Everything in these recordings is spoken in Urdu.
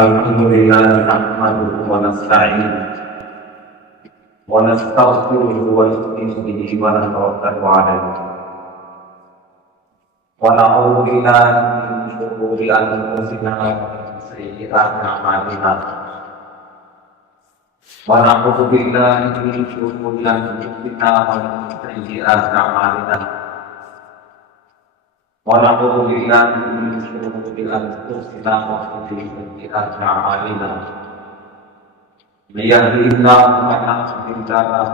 الحمد لله نحمده ونستعينه ونستغفره ونؤمن به ونتوكل عليه ونعوذ بالله من شرور انفسنا ومن سيئات اعمالنا ونعوذ بالله من شرور انفسنا ومن سيئات اعمالنا ونعوذ بالله من شرور انفسنا ومن سيئات اعمالنا من يهده الله فلا مضل له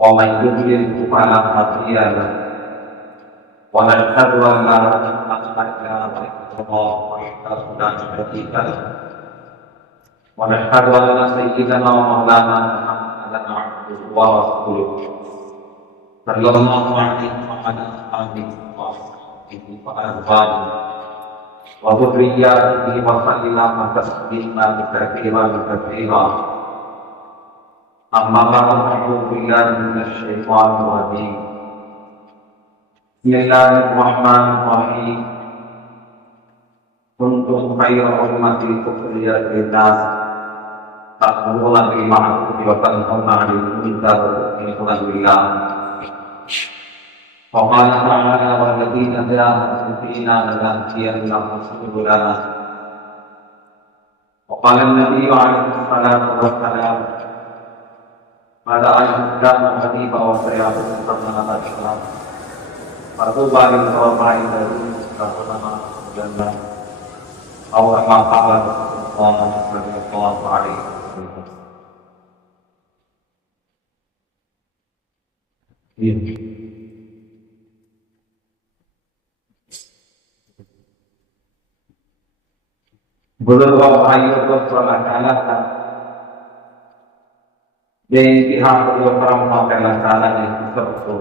ومن يضلل فلا هادي له ونشهد ان لا اله الا الله وحده لا شريك له ونشهد ان سيدنا ومولانا محمدا عبده ورسوله صلى الله عليه وعلى اله وصحبه وازواجه وذرياته وسلم تسليما كثيرا كثيرا اما بعد فاعوذ بالله من الشيطان الرجيم بسم الله الرحمن الرحيم كنتم خير امه اخرجت للناس تأمرون بالمعروف وتنهون عن المنكر وتؤمنون بالله وقال تعالى والذين جاهدوا فينا لنهدينهم سبلنا وقال النبي عليه الصلاة والسلام بدأ الإسلام حنيفا وسيعود كما بشرا فطوبى للغرباء الذين يدخلون الجنة أو كما قال رسول الله صلى الله عليه وسلم. بزرگ بھائیوں دوستوں اللہ تعالیٰ کا بے انتہا جو کرم ہوا اللہ تعالیٰ نے سب کو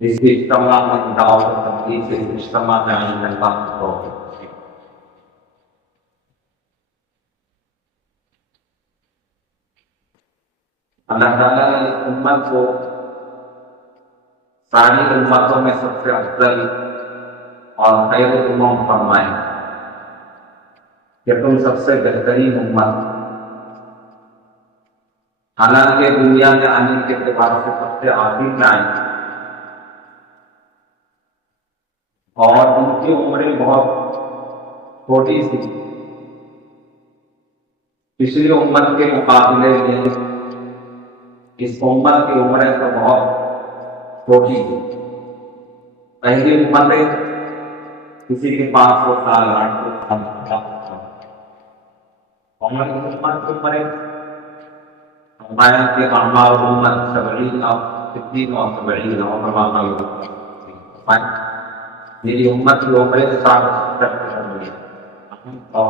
اس اجتماع میں دعوت تبلیغ سے اجتماع میں آنے اللہ کو اللہ تعالیٰ نے اس امت کو ساری امتوں میں سب سے افضل اور خیر الامم فرمائے کہ تم سب سے بہترین امت، حالانکہ دنیا میں آنے کے اعتبار سے سب سے آخر میں آئی اور ان کی عمریں بہت چھوٹی سی، پچھلی امت کے مقابلے میں اس امت کی عمریں تو بہت چھوٹی تھی۔ پہلی امتیں کسی کے 500 سال 800 سال اور امت کی عمریں ہمارے کے اعمال امت 70 اور 60 اور 70 اور فرماتا میری امت کی عمریں 60 تک ہوئی اور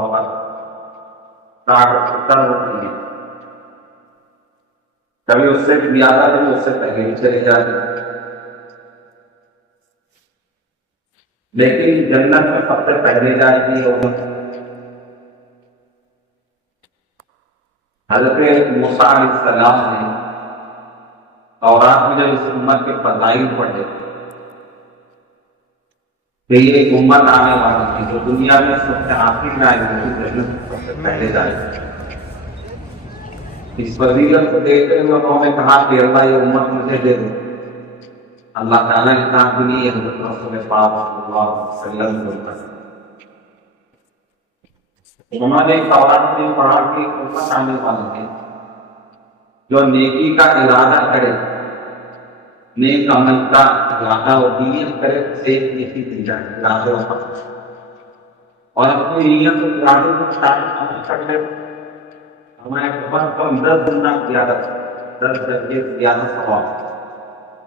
60-70 ہوتی ہے، کبھی اس سے زیادہ بھی اس سے پہلے چلی جاتی، لیکن جنت میں سب سے پہلے جائے گی امت حضرت موسیٰ علیہ السلام نے تورات میں جب اس امت کے فضائل پڑھے کہ یہ ایک امت آنے والی تھی جو دنیا میں سب سے آخر میں آئی گی، جنت میں سب سے پہلے جائے گی۔ اس فضیلت کو دیکھتے ہوئے انہوں نے کہا کہ اللہ یہ امت مجھے دے دو۔ اللہ تعالیٰ نے کہا کہ نہیں، حضرت رسول پاک صلی اللہ علیہ وسلم کو انہوں نے تورات میں پڑھا کہ امت آنے والی ہے جو نیکی کا ارادہ کرے، نیک عمل کا ارادہ اور نیت کرے، اسے نیکی دی جائے ارادے اور اپنی نیت اور ارادے کو شامل عمل کر لے، ہمارے اوپر کم 10 گنا زیادہ 10 درجے زیادہ ثواب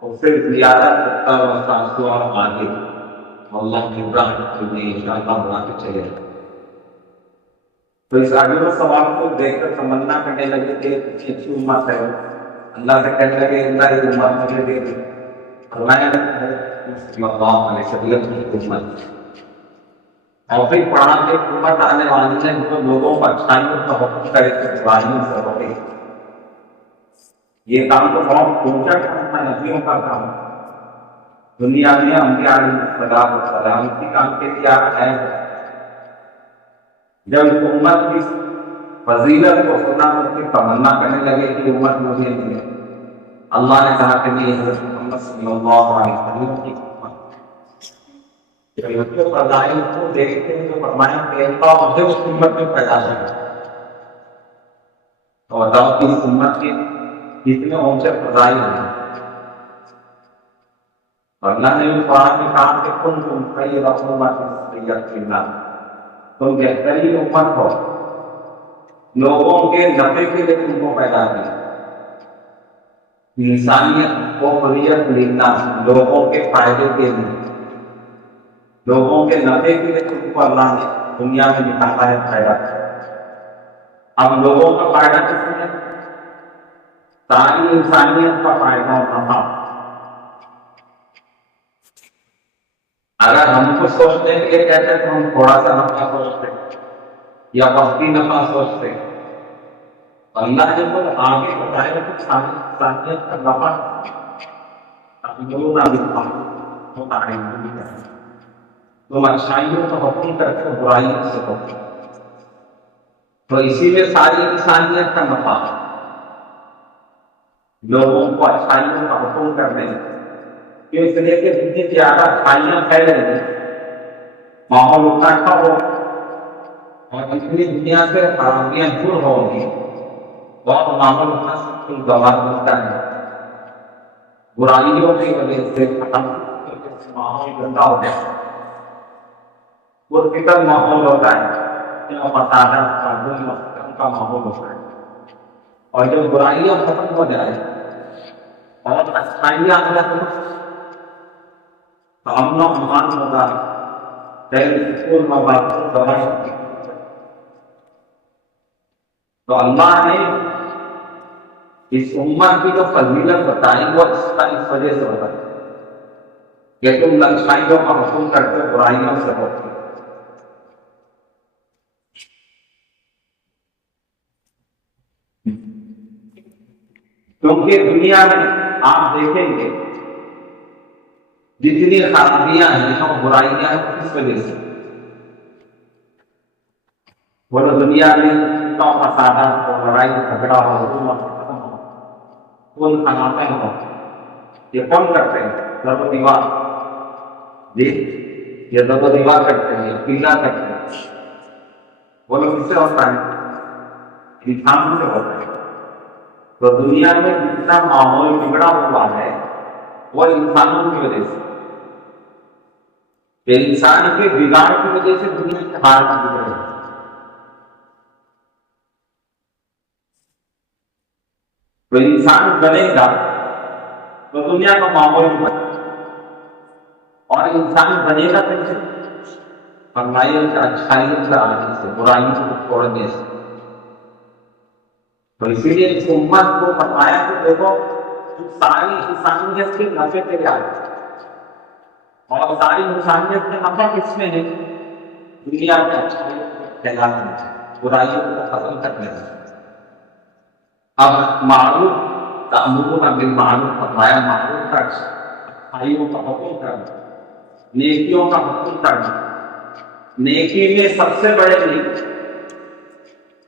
اور پھر زیادہ 70 اور 700 اور آگے اللہ کی راہ میں انشاءاللہ بناتے چلے۔ تو اس آگے وہ سوال کو دیکھ کر تمنا کرنے لگے کہ اچھی امت ہے، اللہ سے کہنے لگے اللہ یہ امت مجھے دے دی، فرمایا صلی اللہ علیہ وسلم کی امت، اور پھر پڑھا کہ امت آنے والی ہے جو لوگوں کو اچھائیوں کا حکم کرے تو برائیوں سے روکے۔ یہ کام تو بہت اونچا کام تھا، نبیوں کا کام، دنیا میں انبیاء علیہ السلام کی کام کے لیے ہے۔ جب اس امت کی فضیلت کو سنا تو اس کی تمنا کرنے لگے کہ امت مجھے ملے۔ اللہ نے کہا کہ یہ حضرت محمد صلی اللہ علیہ وسلم کی امت، جب اس کے فضائل کو دیکھتے ہیں تو فرمایا کہ اللہ مجھے اس امت میں پیدا کرے۔ اور بتاؤ کہ اس امت کے کتنے اونچے فضائل ہیں۔ اللہ نے بھی قرآن میں کہا کہ تم خیر امت اخرجت للناس، تم بہترین امت ہو، لوگوں کے نفع کے لیے تم کو پیدا کیا۔ انسانیت کو اخرجت للناس، لوگوں کے فائدے کے لیے، لوگوں کے نفع کے لیے تم کو اللہ نے دنیا میں نکالا ہے، پیدا کیا۔ اب لوگوں کا فائدہ کس میں ہے؟ ساری انسانیت کا فائدہ نفع۔ اگر ہم کو سوچنے کے لیے کہتے تو ہم تھوڑا سا نفع سوچتے یا وقتی نفع سوچتے، اللہ نے تو آگے بتایا کہ ساری انسانیت کا نفع تم اچھائیوں کا حکم کرتے ہو، برائیوں سے روکتے ہو۔ تو اسی میں ساری انسانیت کا نفع، لوگوں کو اچھائیوں کا حکم کرنے کہ اس لیے کہ جتنی زیادہ اچھائیاں پھیلیں گی ماحول اتنا اچھا ہو، اور جتنی دنیا سے خرابیاں دور ہوں گی بہت ماحول اتنا خوشگوار ہوتا ہے۔ برائیوں کی وجہ سے ماحول گندا ہو جائے، پرفکر ماحول ہوتا ہے، فسادات کا ماحول ہوتا ہے۔ اور جب برائیاں ختم ہو جائے اور اچھائیاں آ جائیں تو امن و امان ہوگا، اسکول میں باتوں دوائی۔ تو اللہ نے اس امت کی جو فضیلت بتائی وہ اس وجہ سے بتائی کہ تم اچھائیوں کا حکم کرتے ہو، برائیوں سے روکتے ہو۔ کیونکہ دنیا میں آپ دیکھیں گے جتنی خرابیاں ہیں اور برائیاں ہیں کس وجہ سے؟ بولو دنیا میں کا فسادات ہو، لڑائی جھگڑا ہو، حکومت ختم ہو، خون خرابے ہو، یہ کون کرتے ہیں؟ در و دیوار، جی یہ در و دیوار کرتے ہیں، قلعہ کرتے ہیں۔ بولو کس سے ہوتا ہے؟ انسان سے ہوتا ہے۔ تو دنیا میں جتنا ماحول بگڑا ہوا ہے وہ انسانوں کی وجہ سے، کہ انسان کے بگاڑ کی وجہ سے دنیا کے حالات بگڑے ہیں۔ تو انسان بنے گا تو دنیا کا ماحول بھی بنے گا، اور انسان بنے گا کیسے؟ فرمائیے کہ اچھائیوں سے آنے سے، برائیوں کو چھوڑنے سے۔ تو اسی لیے اس امت کو فرمایا کہ دیکھو ساری انسانیت کے نفع کے لیے آئے، اور ساری انسانیت کا نفع کس میں ہے؟ دنیا میں اچھائیوں کو پھیلانے میں، برائیوں کو ختم کرنے میں۔ اب معروف تأمرون بالمعروف فرمایا، معروف کا اچھائیوں کا حکم کرنا، نیکیوں کا حکم کرنا۔ نیکی میں سب سے بڑے نیکی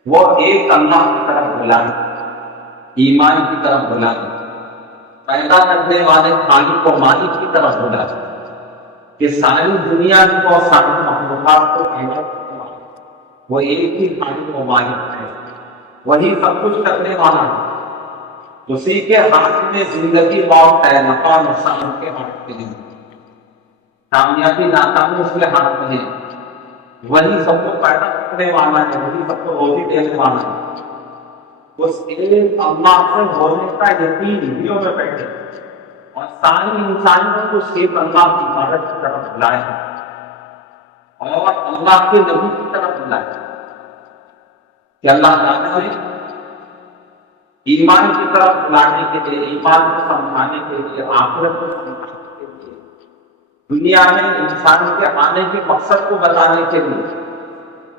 وہ ایک اللہ کی طرف بلانا، ایمان کی طرف بلانا، پیدا کرنے والے خالق و مالک کی طرف بلانا، کہ ساری دنیا کو، ساری مخلوقات کو پیدا کرنے والا وہ ایک ہی خالق و مالک ہے، وہی سب کچھ کرنے والا ہے۔ اسی کے ہاتھ میں زندگی موت ہے، نفع نقصان کے ہاتھ میں ہے، کامیابی ناکامی اس کے ہاتھ میں ہے۔ وہی سب کو پیدا کرنے والا ہے، وہی سب کو روزی دینے والا ہے۔ اس ایک اللہ سے ہونے کا یقین دلوں میں بیٹھے اور ساری انسانیوں کو صرف اللہ کی عبادت کی طرف بلائے اور اللہ کے نبی کی طرف بلائے، کہ اللہ تعالیٰ نے ایمان کی طرف بلانے کے لیے، ایمان کو سمجھانے کے لیے، آخرت کو سمجھانے کے لیے، دنیا میں انسان کے آنے کے مقصد کو بتانے کے لیے،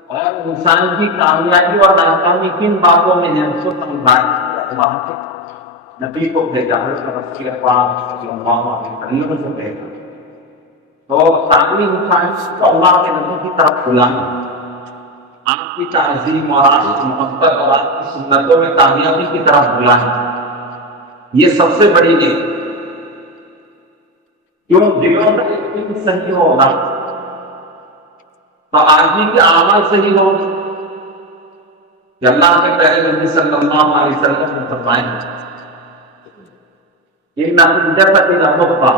اور انسان کی کامیابی اور ناکامی کن باتوں میں ہے اس کو سمجھانے کے لیے اللہ کے نبی کو بھیجا، رسول پاک صلی اللہ علیہ وسلم کو بھیجا۔ تو ثانوی انسان کو اللہ کے نبی کی طرف بلانا، آپ کی تعظیم اور آپ کی محبت اور آپ کی سنتوں میں کامیابی کی طرف بلانا، یہ سب سے بڑی نیکی۔ کیوں؟ دلوں میں یقین صحیح ہوگا تو آدمی کے اعمال صحیح ہوگی۔ کہ اللہ کے پیارے نبی صلی اللہ علیہ وسلم نے فرمایا ان جسد نطفہ،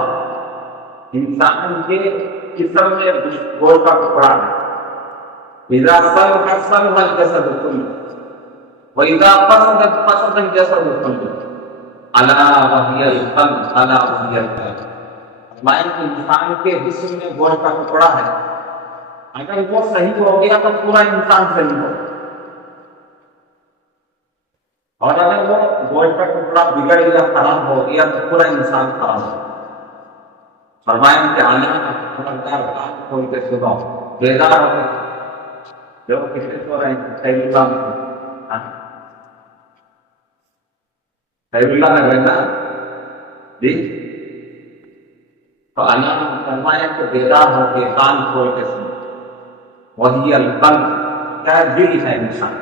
انسان کے جسم میں گوشت کا ٹکڑا ہے، اذا صلح صلح الجسد كله واذا فسد فسد الجسد كله الا وهي القلب الا وهي القلب۔ فرمایا کہ انسان کے جسم میں گوشت کا ٹکڑا ہے، اگر وہ صحیح ہو گیا تو پورا انسان صحیح ہو، اور اگر وہ گوشت کا ٹکڑا بگڑ گیا، خراب ہو گیا تو پورا انسان خراب ہو۔ فرمایا کہ خبردار آنکھ کھول کے سو جاؤ، بیدار ہو کے جو کتنے سو رہے ہیں خیر اللہ میں، خیر اللہ میں رہنا جی، تو اللہ نے فرمایا کہ بیدار ہو کے کان کھول کے سو۔ وہی القلب، کیا دل ہے انسان،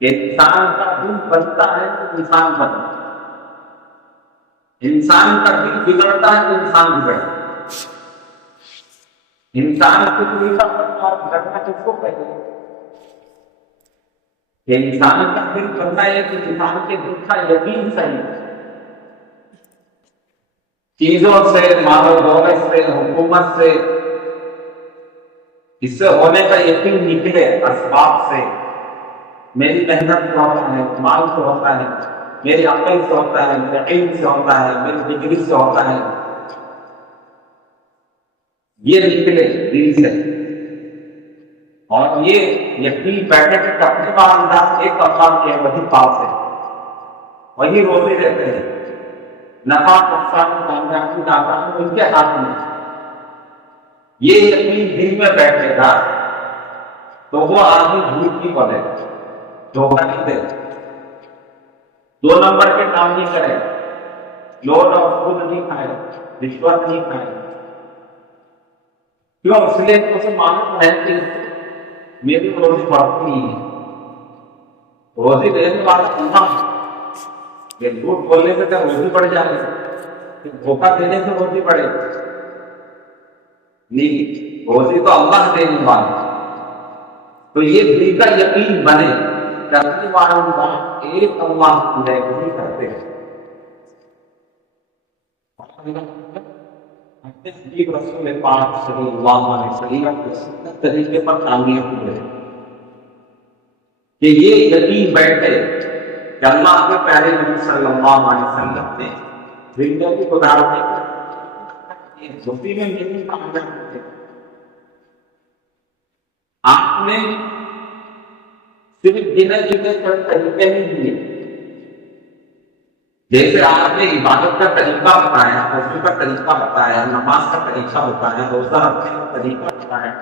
انسان کا دل بنتا ہے تو انسان بنتا ہے، انسان کا دل بگڑتا ہے تو انسان بگڑتا ہے۔ انسان کو دل کا بننا اور بگڑنا کس کو کہتے ہیں؟ کہ انسان کا دل بننا ہے کہ انسان کے دل کا یقین صحیح، چیزوں سے، مال و دولت سے، حکومت سے، اس سے ہونے کا یقین نکلے، اسباب سے، میری محنت سے ہوتا ہے، مال سے ہوتا ہے، میری عقل سے ہوتا ہے، میرے علم سے ہوتا ہے، میری ڈگری سے ہوتا ہے، یہ نکلے دل سے، اور یہ یقین بیٹھے کہ کرنے والا انداز ایک اللہ کے وہی پاس ہے، وہی روزے دیتے ہیں، نفع نقصان کامیابی ناکامی ان کے ہاتھ میں، یہ یقین دل میں بیٹھے گا تو وہ آدمی جھوٹ نہیں بولے، دھوکہ نہیں دے، دو نمبر کے کام نہیں کرے، لوٹ اور خود نہیں کھائے، رشوت نہیں کھائے۔ کیوں؟ اس لیے تو اسے معلوم ہے کہ میری روزی بڑھتی نہیں ہے، روزی دینے والا اللہ، یہ جھوٹ بولنے سے کیا روزی بڑھ جائے گی؟ دھوکہ دینے سے روزی بڑھے نہیں، روزی تو اللہ دینے والا۔ تو یہ دل کا یقین بنے، کرنے والوں بات ایک اللہ ہے، وہی کرتے ہیں۔ اپنے حبیب رسول پاک صلی اللہ علیہ وسلم کے سنت طریقے پر کامیاب ہوئے کہ یہ یقین بیٹھے کہ اللہ کے پیارے نبی صلی اللہ علیہ وسلم نے زندگی گزارنے کی اسی میں یقین کامیاب ہوئے۔ آپ نے صرف گنے چنے چند طریقے نہیں دیے، جیسے آپ نے عبادت کا طریقہ بتایا، وضو کا طریقہ بتایا، نماز کا طریقہ بتایا، روزہ رکھنے کا طریقہ بتایا،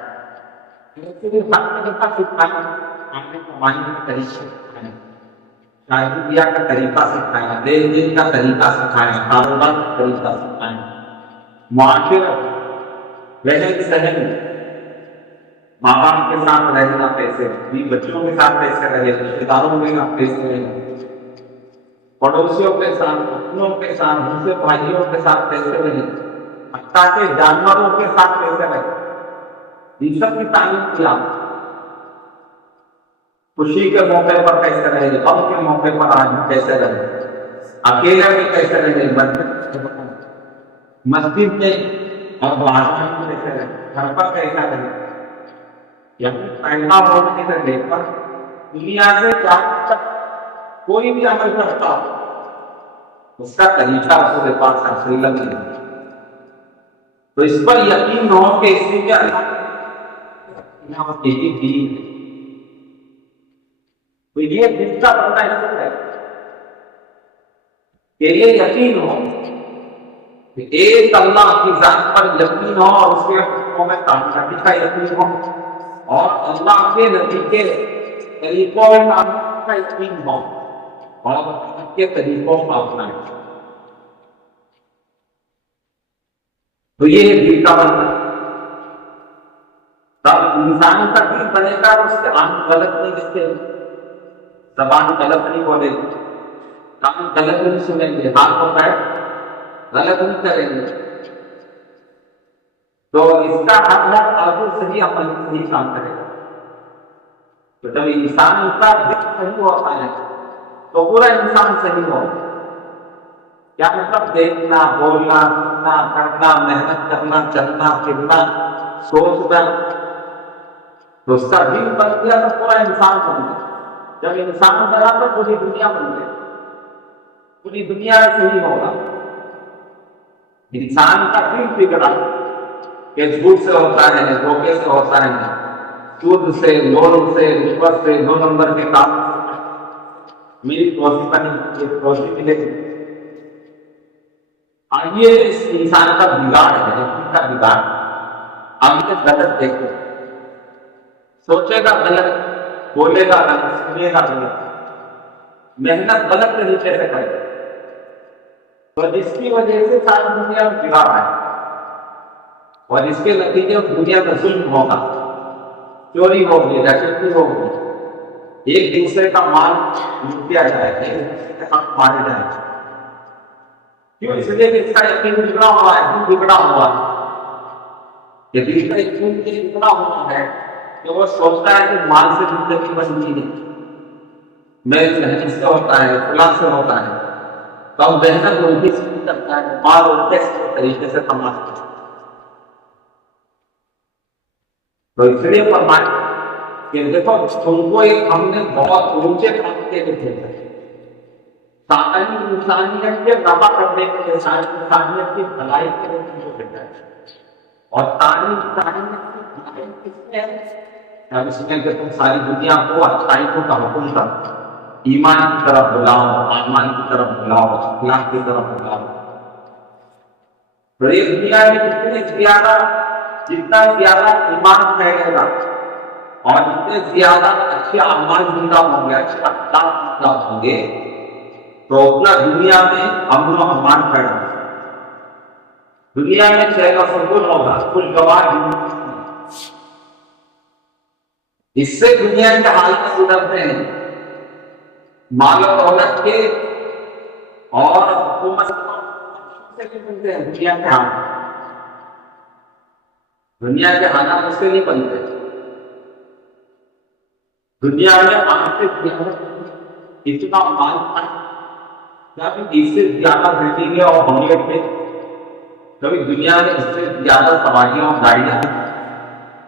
صرف ہر طریقہ سکھایا، آپ نے کمانے کا طریقہ سکھایا، شادی بیاہ کا طریقہ سکھایا، لین دین کا طریقہ سکھایا، کاروبار کا طریقہ سکھایا، معاشرت، رہن سہن، ماں باپ کے ساتھ رہنا کیسے، اپنی بچوں کے ساتھ کیسے رہے، رشتے داروں کے ساتھ کیسے رہے، پڑوسیوں کے ساتھ، اپنوں کے ساتھ، دوسرے بھائیوں کے ساتھ کیسے رہے، حتیٰ کہ جانوروں کے ساتھ کیسے رہے، یہ سب کی تعلیم کیا۔ خوشی کے موقع پر کیسے رہے، غم کے موقع پر آدمی کیسے رہے، اکیلے میں کیسے رہے، مسجد میں اور بازار میں کیسے رہے، گھر پر کیسا رہے، پیدا ہونے سے لے کر دنیا سے جہاں تک کوئی بھی عمل کرتا ہو اس کا طریقہ رسول پاک صلی اللہ علیہ وسلم نے، تو اس پر یقین ہو کہ اس لیے اللہ یہی دین ہے، تو یہ دل کا بننا اس ہے کہ یہ یقین ہو کہ ایک اللہ کی ذات پر یقین ہو اور اس کے حکموں میں کامیابی کا یقین ہو، اور اللہ کے نبی کے طریقوں میں کامیابی کا یقین ہو، اور اللہ کے طریقوں کو اپنائیں۔ تو یہ ہے دل کا بننا. تب انسان کا دل بنے گا، اس کے آنکھ غلط نہیں دیکھتے، زبان غلط نہیں بولے گی، کان غلط نہیں سنیں گے، ہاتھ اور پیر غلط نہیں کریں گے. تو اس کا ہر آگے صحیح عمل صحیح کام کرے گا. تو جب انسان کا دل صحیح ہوتا ہے تو پورا انسان صحیح ہو. کیا مطلب؟ دیکھنا، بولنا، سننا، کرنا، محنت کرنا، چلنا پھرنا، سوچنا. تو اس کا دل بن گیا تو پورا انسان بن گیا. جب انسان بنا تو پوری دنیا بن گئی، پوری دنیا صحیح ہوگا. انسان کا دل بگڑا کہ جھوٹ سے ہوتا ہے، دھوکے سے ہوتا ہے، سود سے، لون سے، رشوت سے، 2 نمبر کے کام سے، میری روزی بنی، یہ روزی ملے گی. یہ اس انسان کا بگاڑ ہے، دل کا بگاڑ. اب یہ غلط دیکھو، سوچے گا غلط، بولے گا غلط، سنے گا غلط، محنت غلط طریقے سے کرے. تو جس کی وجہ سے ساری دنیا میں بگاڑ ہے، اور اس کے نتیجے میں دنیا میں ظلم ہوگا، چوری ہوگی، ڈکیتی ہوگی، ایک دوسرے کا مال لوٹ لیا جائے گا، ایک دوسرے کے حق مارے جائیں گے. کیوں؟ اس لیے کہ اس کا یقین بگڑا ہوا ہے، دل بگڑا ہوا ہے. یہ دل کا یقین بگڑا ہوا ہے کہ وہ سوچتا ہے کہ مال سے زندگی بنتی ہے، میرے ذہن سے ہوتا ہے، فلاں سے ہوتا ہے. تو اب محنت الٹی سے کرتا ہے، مال الٹے طریقے سے کماتا ہے. تو اس لیے فرمایا کہ دیکھو تم کو ایک ہم نے بہت اونچے کام کے لیے بھیجا ہے، ساری انسانیت کے نفع کرنے کے لیے، ساری انسانیت کی بھلائی کے لیے تم کو بھیجا ہے. اور ساری انسانیت کی بھلائی کس میں ہے؟ اب اس میں کہ تم ساری دنیا کو اچھائی کو کا حکم کرو، ایمان کی طرف بلاؤ، ایمان کی طرف بلاؤ، اخلاق کی طرف بلاؤ. تو اس دنیا میں جتنا زیادہ ایمان پھیلے گا اور جتنے زیادہ اچھے اعمال زندہ ہوں گے، اچھے اخلاق زندہ ہوں گے، تو اتنا دنیا میں امن و امان پھیلا گا، دنیا میں چین و سکون ہوگا، خوشگوار. اس سے دنیا کے حالات سدھرتے ہیں. مال و دولت کے اور حکومت سے بھی بنتے ہیں دنیا کے حالات. دنیا کے حالات اس سے نہیں بنتے. دنیا میں آپ سے اتنا مال کبھی اس سے زیادہ بلڈنگیں اور بنگلے تھے، کبھی دنیا میں اس سے زیادہ سواریاں اور گاڑیاں،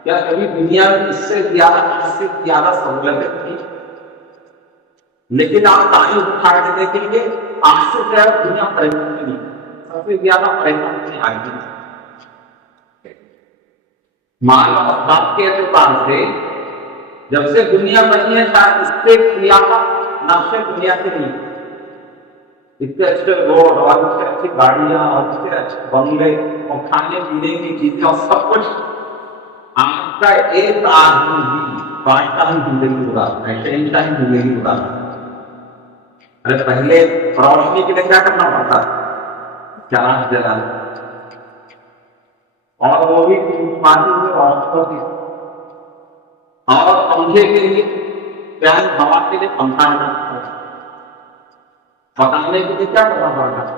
کیا کبھی دنیا میں اس سے زیادہ سہولتیں تھیں. لیکن آپ تاریخ اٹھا کے دیکھیں گے، آج سے زیادہ دنیا پریشان نہیں، سب سے زیادہ پریشان نہیں آگے. مال اور اسباب کے اعتبار سے جب سے دنیا بنی ہے، شاید اس سے زیادہ نقشے دنیا سے نہیں. اتنے اچھے روڈ اور اتنے اچھی گاڑیاں اور اتنے اچھے بنگلے اور کھانے پینے کی چیزیں اور سب کچھ آپ کا ایک آدمی بھی 5 سال زندگی گزارتا ہے، 3 سال زندگی گزارتا ہے. ارے پہلے روشنی کے لیے کیا کرنا پڑتا ہے؟ چراغ جلانا، اور وہ بھی پانی میں روشنی ہوتی ہے. اور پنکھے کے لیے فین، ہوا کے لیے پنکھا ہونا پڑتا ہے. پکانے کے لیے کیا کرنا پڑتا ہے؟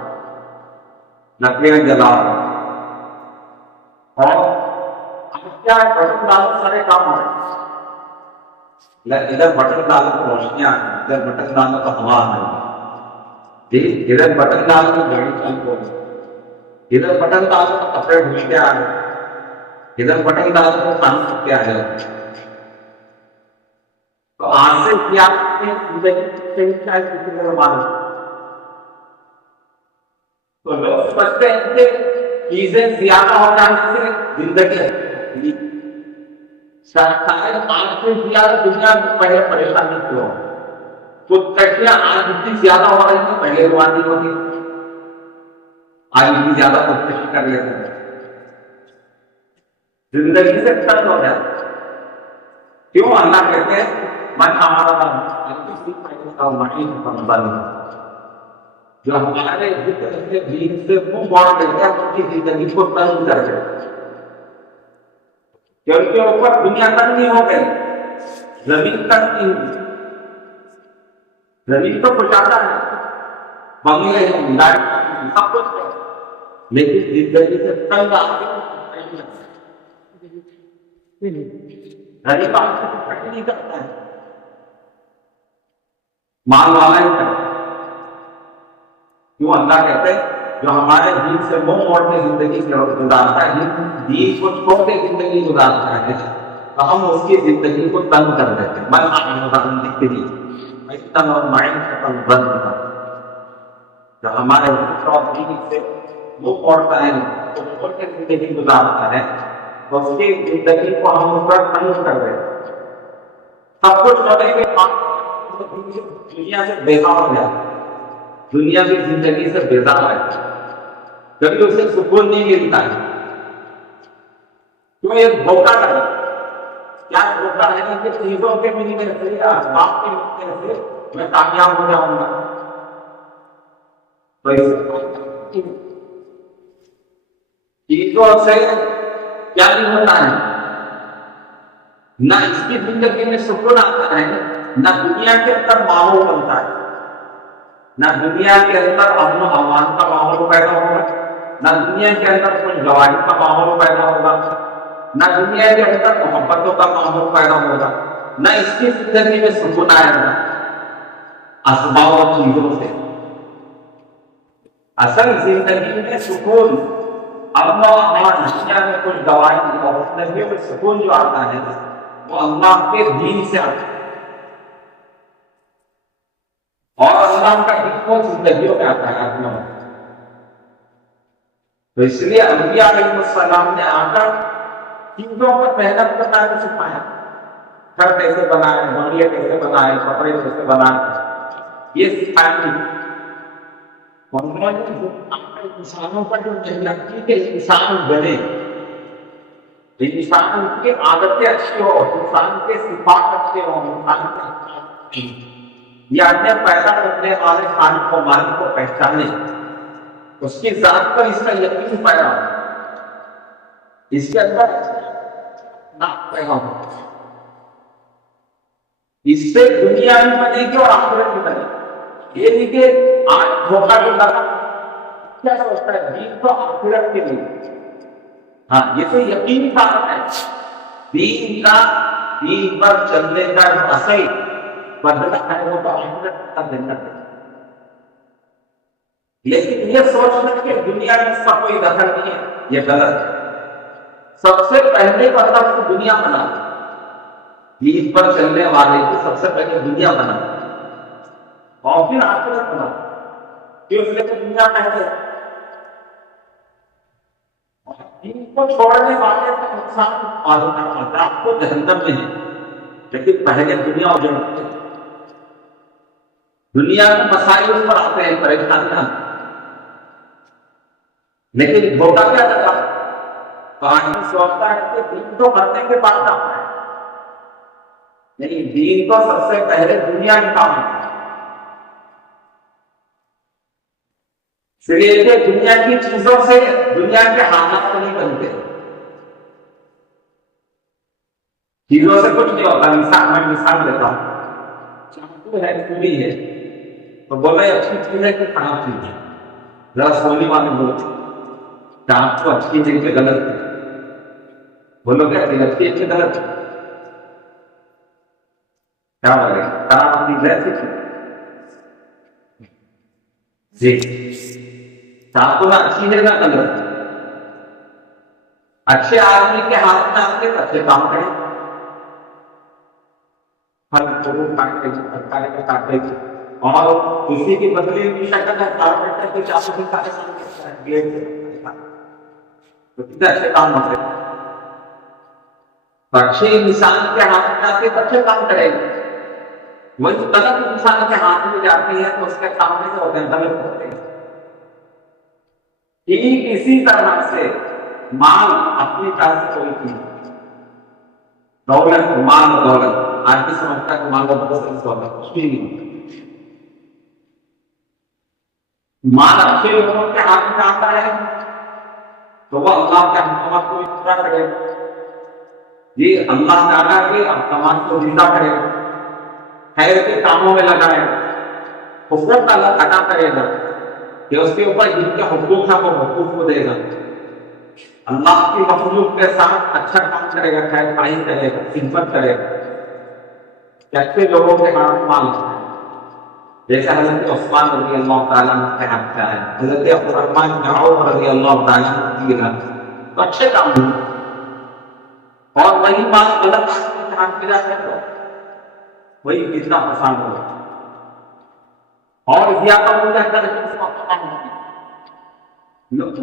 لکڑیاں جلانا. اور کیا ہے؟ بٹن ڈالو سارے کام ہو رہے. ادھر بٹن ڈالو تو روشنیاں آ گئی، ادھر بٹن ڈالو تو ہوا آ گئی، ادھر بٹن ڈالو تو گاڑی چالو ہو گئی، ادھر بٹن ڈالو تو کپڑے دھل کے آ گئے، ادھر بٹن ڈالو تو کام کر کے آ جائے. تو آج سے کیا تو لوگ سمجھتے ہیں کہ چیزیں زیادہ ہو جانے سے زندگی شاید آج سے زیادہ دنیا میں پہلے پریشانی کیوں ہو. خود کشیاں آج اتنی زیادہ ہو رہی ہیں، پہلے روانی ہوتی، آج اتنی زیادہ خودکشی کر لیتے ہیں، زندگی سے تنگ ہو جاتا. کیوں؟ اللہ کہتے ہیں من ہمارا جو ہمارے ذکر سے دین سے منہ موڑ دیتے ہیں ان کی زندگی کو تنگ کر گئے، کہ ان کے اوپر دنیا تنگ نہیں ہو گئی، زمین تنگ نہیں ہوئی۔ زمین تو کچھ آتا ہے، بنگلے ہیں، لائٹ سب کچھ ہے، لیکن زندگی سے تنگ آ کے غریب آدمی کو کٹ نہیں کرتا ہے، مال والا ہی کرتا ہے۔ کیوں اللہ کہتے ہیں جو ہمارے دین سے منہ موڑ کے زندگی گزارتا ہے، دین کو چھوڑ کے زندگی گزارتا ہے، تو ہم اس کی زندگی کو تنگ کر دیتے ہیں۔ من اعرض ذکری فإن له معیشة ضنکا، جو ہمارے ذکر اور دین سے منہ موڑتا ہے، تو چھوڑ کے زندگی گزارتا ہے، تو اس کی زندگی کو ہم اس پر تنگ کر دیتے ہیں۔ سب کچھ ہونے کے بعد دنیا سے بیزار ہو جاتا ہے، دنیا کی زندگی سے بیزار ہے، کبھی اسے سکون نہیں ملتا ہے۔ کیوں؟ ایک دھوکہ ہے۔ کیا دھوکہ ہے کہ چیزوں کے ملنے سے، اسباب کے ملنے سے میں کامیاب ہو جاؤں گا، تو اس چیزوں سے کیا نہیں ہوتا ہے، نہ اس کی زندگی میں سکون آتا ہے، نہ دنیا کے اندر ماحول بنتا ہے، نہ دنیا کے اندر امن و امان کا ماحول پیدا ہوگا، نہ دنیا کے اندر کوئی گواہی کا ماحول پیدا ہوگا، نہ دنیا کے اندر محبتوں کا ماحول پیدا ہوگا، نہ اس کی زندگی میں سکون آئے گا اسباب اور چیزوں سے۔ اصل زندگی میں سکون، امن و امان، دنیا میں کوئی گواہی اور زندگی میں سکون جو آتا ہے وہ اللہ کے دین سے آتا ہے، اور اللہ کا دین کو زندگیوں میں آتا ہے آدمیوں میں۔ تو اس لیے انبیاء علیہ السلام نے آ کر چیزوں پر محنت کرنا بھی سکھایا، گھر کیسے بنائے، بنگلے کیسے بنائے، کپڑے کیسے بنائے، یہ سکھایا۔ انہوں نے انسانوں پر جو محنت کی کہ انسان بنے، انسان کی عادتیں اچھی ہو، انسان کے صفات اچھے ہوں، انسان کے یہ اپنے پیدا کرنے والے خالق و مالک کو پہچانے، اس کی ذات پر اس کا یقین پیدا ہو، اس کے اندر نام پیدا ہو، اس سے دنیا بھی بنے گی اور آخرت بھی بنے گی۔ یہ نہیں کہ آج دھوکہ جو لگا کیا سوچتا ہے دین تو آخرت کے لیے، ہاں یہ تو یقینی بات ہے، دین کا، دین پر چلنے کا جو اصل بدلہ ہے وہ تو آخرت کا جنت ہے۔ لیکن یہ سوچنا کہ دنیا میں اس کا کوئی دخل نہیں ہے، یہ غلط ہے۔ سب سے پہلے پتا اس کو دنیا بنا، دین پر چلنے والے کو سب سے پہلے دنیا بنا اور پھر آخرت بنا، کہ اس لیے دنیا پہلے۔ دین کو چھوڑنے والے کا نقصان اور عذاب کو جہنم میں ہے، لیکن پہلے دنیا اجڑتی ہے، دنیا کے مسائل اس پر آتے ہیں، پریشانیاں، لیکن دھوکہ کیا لگا، آدمی سوچتا ہے کہ دین تو مرنے کے بعد آتا ہے، نہیں، دین تو سب سے پہلے دنیا میں کام ہوتا ہے۔ اس لیے کہ دنیا کی چیزوں سے دنیا کے حالات تو نہیں بنتے، چیزوں سے کچھ نہیں ہوتا۔ میں مثال دیتا ہوں، چاقو ہے، چوری ہے، تو بولے اچھی چیز ہے کہ خراب چیز ہے، ذرا سونے والے بولو چاقو اچھی ہے کہ غلط ہے، بولو گے اچھی ہے کہ غلط ہے، کیا بولے خراب چیز ہے جی، چاقو نہ اچھی ہے نہ غلط۔ اچھے آدمی کے ہاتھ میں آتے تو اچھے کام کریں، پھل فروٹ کاٹے گی، ترکاری کا کاٹے گی، اور کسی کی بدلی بھی شکل ہے کارپینٹر کے چاقو بھی کاٹے تو کتنے اچھے کام ہوتے ہیں۔ اچھے انسان کے ہاتھ میں آتے تو اچھے کام کرے گی، وہی غلط انسان کے ہاتھ میں جاتی ہے تو اس کے سامنے جو ہوتے ہیں غلط ہوتے ہیں۔ ٹھیک اسی طرح سے مال اپنی طرح سے کوئی چیز، دولت، مال و دولت، آج بھی سمجھتا ہے کہ مال و دولت کچھ بھی نہیں ہوتا، مال اچھے لوگوں کے ہاتھ میں آتا ہے تو وہ اللہ کے احکامات کو پورا کرے، جی اللہ تعالیٰ کے احکامات کو زندہ کرے، خیر کے کاموں میں لگائے، حقوق ادا کرے گا کہ اس کے اوپر جن کے حقوق ہے وہ حقوق کو دے گا، اللہ کی مخلوق کے ساتھ اچھا کام کرے گا، خیر خواہی کرے گا، خدمت کرے گا، ایسے لوگوں کے ہاتھ مال ہے۔ جیسے حضرت عثمان رضی اللہ تعالیٰ عنہ کے ہاتھ کیا ہے، حضرت عبد الرحمن بن عوف رضی اللہ تعالیٰ عنہ کی تو اچھے کام ہوئے، اور وہی بات غلط آدمی کے ہاتھ میں جاتا ہے تو وہی کتنا پسند ہوگا اور زیادہ ہو جاتا ہے اس کا پتا نہیں،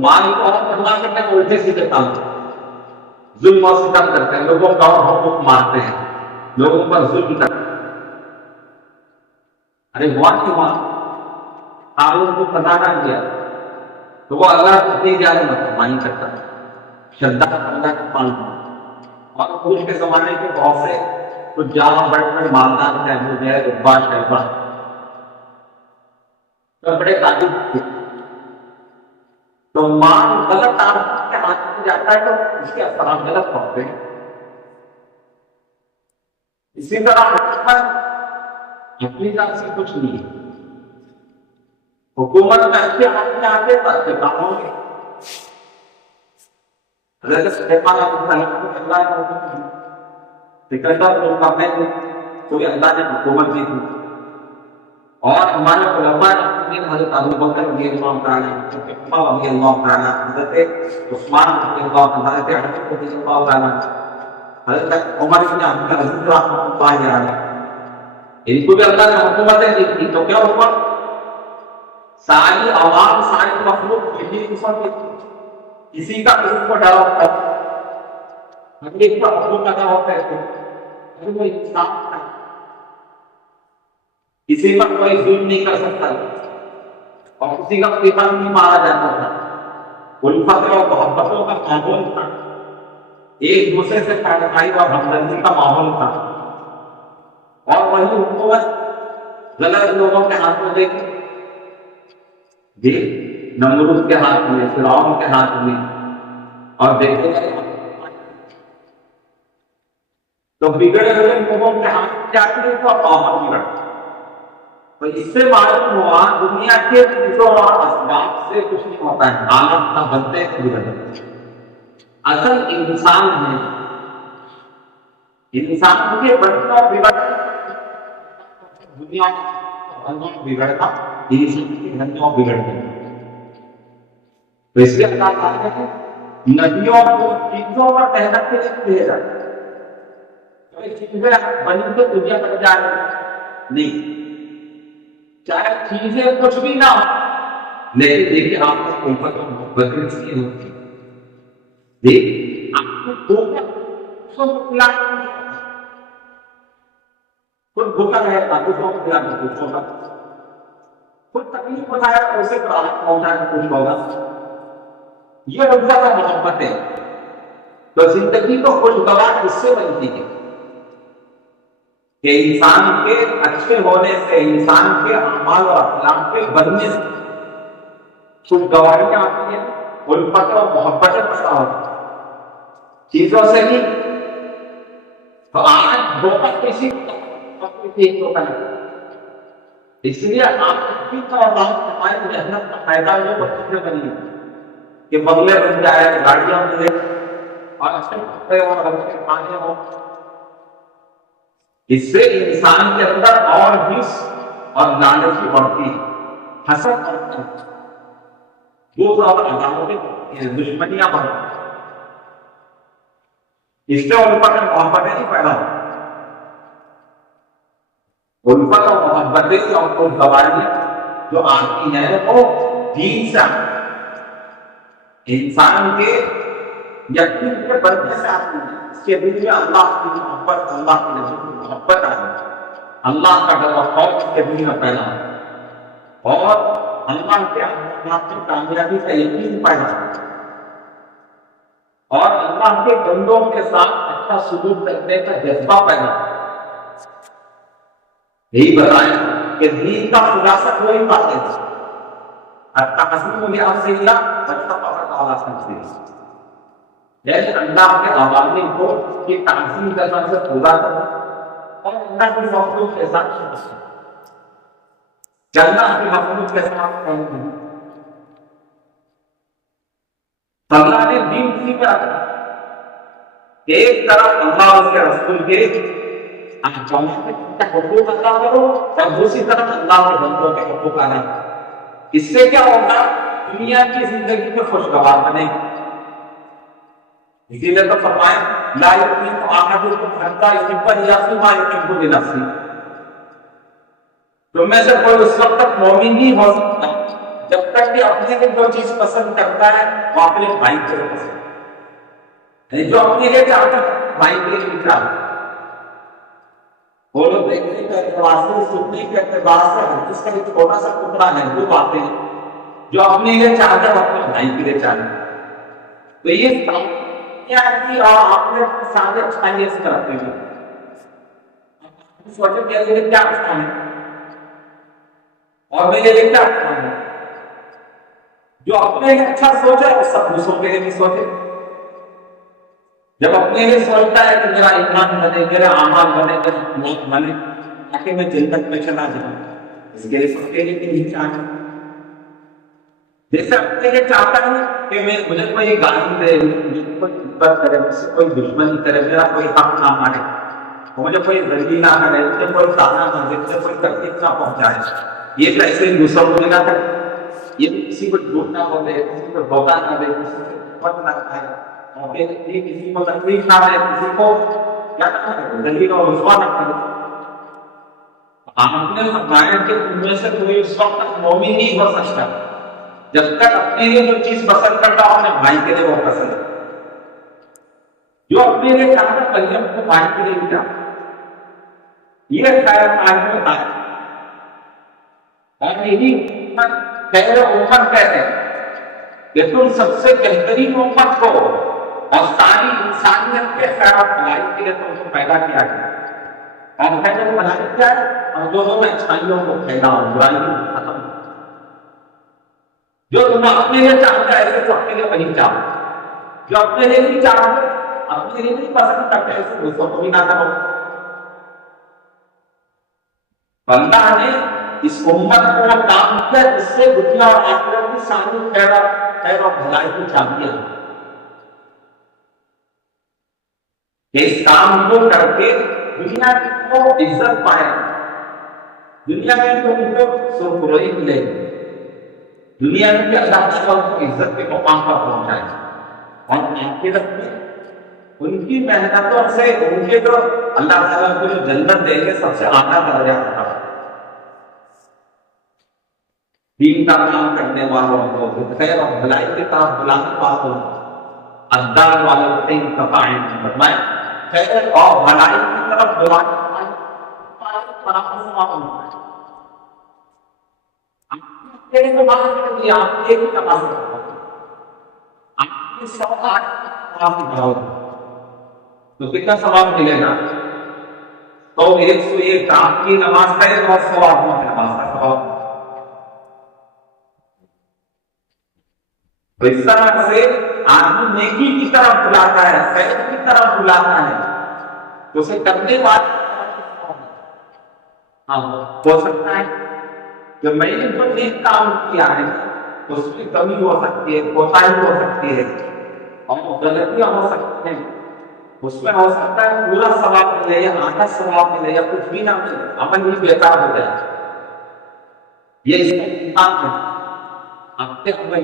مال کو اور بڑھوا کرتے ہیں الٹے سیدھے کام ظلم اور ستم کرتے ہیں، لوگوں کا اور حقوق مارتے ہیں، لوگوں پر ظلم کرتے ہیں۔ ارے ہوا کیوں ہوا؟ قانون کو پتا نہ کیا تو وہ اللہ اتنی زیادہ نافرمانی کرتا ہے، شدت اللہ کا پان اور پوچھ کے زمانے کے بہت سے تو جہاں بڑھ کر مالدار ہے وہ ہے ربا شہبہ تو بڑے قابل تھے، تو مال غلط آدمی کے ہاتھ میں جاتا ہے تو اس کے اثرات غلط پڑتے ہیں۔ اسی طرح حکومت اپنی طرف سے کچھ نہیں ہے، حکومت میں اچھے ہاتھ میں آتے تو اچھے کام ہوں گے۔ حضرت سلیمان علیہ السلام کو اللہ نے حکم دی سکندر کو کرنے کو، کوئی اللہ نے حکومت دی تھی، اور ہمارے علماء نے حضرت ابو بکر رضی اللہ تعالیٰ عنہ، عمر رضی اللہ تعالیٰ عنہ، حضرت عثمان رضی اللہ تعالیٰ عنہ، حضرت علی رضی اللہ تعالیٰ عنہ، حضرت عمر بن عبد العزیز رحمۃ اللہ علیہ، ان کو بھی اللہ نے حکومتیں دی تھی، تو کیا ہوا؟ ساری عوام ساری مخلوق کسی قسم کی کسی کا کسی کو ڈر ہوتا ہے، ہر ایک کا حقوق ادا ہوتا ہے، وہ انسان ہے، کسی پر کوئی ظلم نہیں کر سکتا اور کسی کا پیغام نہیں مارا جاتا تھا، الفت اور محبتوں کا ماحول تھا، ایک دوسرے سے تعلقائی اور ہمدردی کا ماحول تھا، اور وہی حکومت غلط لوگوں کے ہاتھ میں دیکھی، جی نمرود کے ہاتھ میں، فرعون کے ہاتھ میں، اور دیکھتے تو بگڑے ہوئے لوگوں کے ہاتھ میں جاتی ہے تو قوم بگڑتی۔ تو اس سے معلوم ہوا دنیا کے چیزوں اور اسباب سے کچھ نہیں ہوتا ہے، حالات نہ بنتے بگڑتے، اصل انسان ہے، انسان کے بننا بگڑنا دنیا بگڑتا، انسان کے بننا بگڑتے، تو اس لیے اللہ تعالیٰ نے ندیوں کو چیزوں پر محنت کے لیے بھیجا، چیزیں بنی تو دنیا بن جائے نہیں، چاہے چیزیں کچھ بھی نہ ہو، لیکن دیکھیے آپ کو الفت اور محبت کی ہوتی ہے، دیکھ آپ کو دو کو پلانا، خود بھوکا رہے دوسروں کو پلانا کچھ ہوگا، خود تکلیف بتایا اسے راحت پہنچانا کچھ ہوگا، یہ الفت اور محبت ہے۔ تو زندگی کو خوشگوار اس سے بنتی ہے کہ انسان کے اچھے ہونے سے، انسان کے اعمال اور اخلاق کے بننے سے خوشگواریاں آتی ہیں، الفت اور محبتیں پیدا ہوتی ہیں چیزوں سے بھی۔ تو آج دھوکہ کسی کو نہیں، اس لیے آپ کی اور ہماری محنت کا فائدہ جو بچوں سے بنی کہ بنگلے بن جائے، گاڑیاں ملے اور اچھے کپڑے اور اچھے کھانے ہو، اس سے انسان کے اندر اور حس اور لالچ بڑھتی ہے، حسد بڑھتا ہے، بغض اور عداوتیں دشمنیاں بڑھتی ہیں، اس سے الفت اور محبتیں نہیں پیدا ہوتی، الفت اور محبتیں اور خوشگواریاں جو آتی ہیں وہ دین سے آتی ہیں، انسان کے یقین کے بڑھنے سے آتی ہے، اس کے دل میں اللہ کی محبت، اللہ کے نبی کی محبت آتی ہے، اللہ کا ڈر و خوف اس کے دل میں پیدا ہوتا ہے، اور اللہ کے احکامات کی کامیابی کا یقین پیدا ہوتا ہے، اور اللہ کے بندوں کے ساتھ اچھا سلوک کرنے کا جذبہ پیدا ہوتا ہے۔ یہی بتائیں کہ دین کا خلاصہ وہی باتیں ہیں، التعظیم لأمر اللہ والتفقد علی تنزیلہ، جیسے اللہ کے عوامل کو کی تعظیم کرنا سے پورا کرنا اور اللہ کی مخلوق کے ساتھ چلنا، کی مخلوق کے ساتھ کرنا۔ اللہ نے دین کی کیا رکھا؟ ایک طرف اللہ اور اس کے رسول کے احکامات کے حقوق ادا کرو اور دوسری طرف اللہ کے بندوں کے حقوق ادا کرو۔ اس سے کیا ہوگا؟ دنیا کی زندگی میں خوشگوار بنے گی۔ اسی لیے تو فرمایا لا یؤمن احدکم حتی یحب لأخیہ ما یحب لنفسہ، تم میں سے کوئی اس وقت تک مومن نہیں ہو سکتا جب تک کہ اپنے لیے جو چیز پسند کرتا ہے وہ اپنے بھائی کے لیے پسند ہے، جو اپنے لیے چاہتا ہے بھائی کے لیے بھی چاہتا ہے۔ وہ لوگ دیکھنے کے اعتبار سے، سننے کے اعتبار سے حدیث کا ایک چھوٹا سا ٹکڑا ہے، وہ باتیں جو اپنے لیے چاہتا ہے وہ اپنے بھائی کے لیے چاہتا ہے۔ تو یہ کیا کی اور آپ نے سارے اچھائی سے کرتے ہیں، سوچے کہ میرے کیا اچھا ہے اور میرے لیے کیا اچھا ہے۔ جو اپنے لیے اچھا سوچے وہ سب دوسروں کے لیے بھی سوچے۔ جب اپنے لیے سوچتا ہے کہ میرا ایمان بنے، میرا اعمال بنے، میرا موت بنے تاکہ میں جنت میں چلا جاؤں، اس کے لیے سب کے لیے بھی نہیں چاہتا۔ جیسے اپنے لیے چاہتا ہے کہ مجھے کوئی گالی دے، مجھے کوئی عزت کرے، مجھ سے کوئی دشمنی کرے، میرا کوئی حق نہ مانے، مجھے کوئی ذلیل نہ کرے، مجھے کوئی تانا نہ دے، مجھے کوئی تکلیف نہ پہنچائے۔ یہ کیسے دوسروں کو نہ کرے، یہ کسی کو جھوٹ نہ بولے، کسی کو دھوکہ نہ دے، کسی سے خود نہ کھائے، اور پھر کسی کو تکلیف نہ دے، کسی کو کیا نہ کرے، ذلیل اور رسوا نہ کرے۔ آپ نے فرمایا کہ ان میں سے کوئی اس وقت تک مومن نہیں ہو سکتا جب تک اپنے لیے جو چیز پسند کرتا ہو اپنے بھائی کے لیے وہ پسند ہے، جو اپنے لیے چاہتا ہے پہلے اپنے بھائی کے لیے بھی چاہتا ہے۔ یہ خیر آدمی ہوتا ہے اور یہی خیر امت کہتے ہیں کہ تم سب سے بہترین امت کو اور ساری انسانیت کے خیر اور بھلائی کے لیے تم کو پیدا کیا گیا، اور خیر و بھلائی کیا ہے، اور دونوں میں اچھائیوں کو پھیلاؤ، برائیوں کو ختم کرو۔ جو تم اپنے لیے چاہتا ہے ایسے تو اپنے لیے وہی چاہو، جو اپنے لیے نہیں چاہتے، اپنے لیے نہیں پسند کرتے ایسے دوسروں کو بھی نہ کرو۔ اللہ نے اس امت کو کام کیا جس سے دنیا اور آخرت کی ساری خیر اور بھلائی کو چاہیے کہ اس کام کو کر کے دنیا کو عزت پائے، دنیا میں تو ان کو سرخروئی ملے، دنیا میں بھی اللہ تعالیٰ کو عزت کے مقام پر پہنچائے، اور آخرت میں ان کی محنتوں سے ان کے جو اللہ تعالیٰ کو جو جنت دیں گے سب سے اعلیٰ درجہ ہوتا ہے۔ دین کا کام کرنے والوں کو، خیر اور بھلائی کے طرف بلانے والوں کو، اقدار والوں کو قائم فرمائے، خیر اور بھلائی کی طرف بلانے تو کتنا ثواب ملے گا؟ تو 101 رات کی نماز کا 100 آدمیوں کی نماز کا ثواب۔ تو اس طرح سے آدمی نیکی کی طرف بلاتا ہے، خیر کی طرف بلاتا ہے، تو اسے کرنے والا ہو سکتا ہے کہ میں نے جو نیک کام کیا ہے اس میں کمی ہو سکتی ہے، کوتاہی ہو سکتی ہے اور غلطیاں ہو سکتی ہیں، اس میں ہو سکتا ہے پورا ثواب ملے یا آدھا ثواب ملے یا کچھ بھی نہ ملے، عمل ہی بیکار ہو جائے۔ یہ اس کا امتحان ہے آپ کے عمل،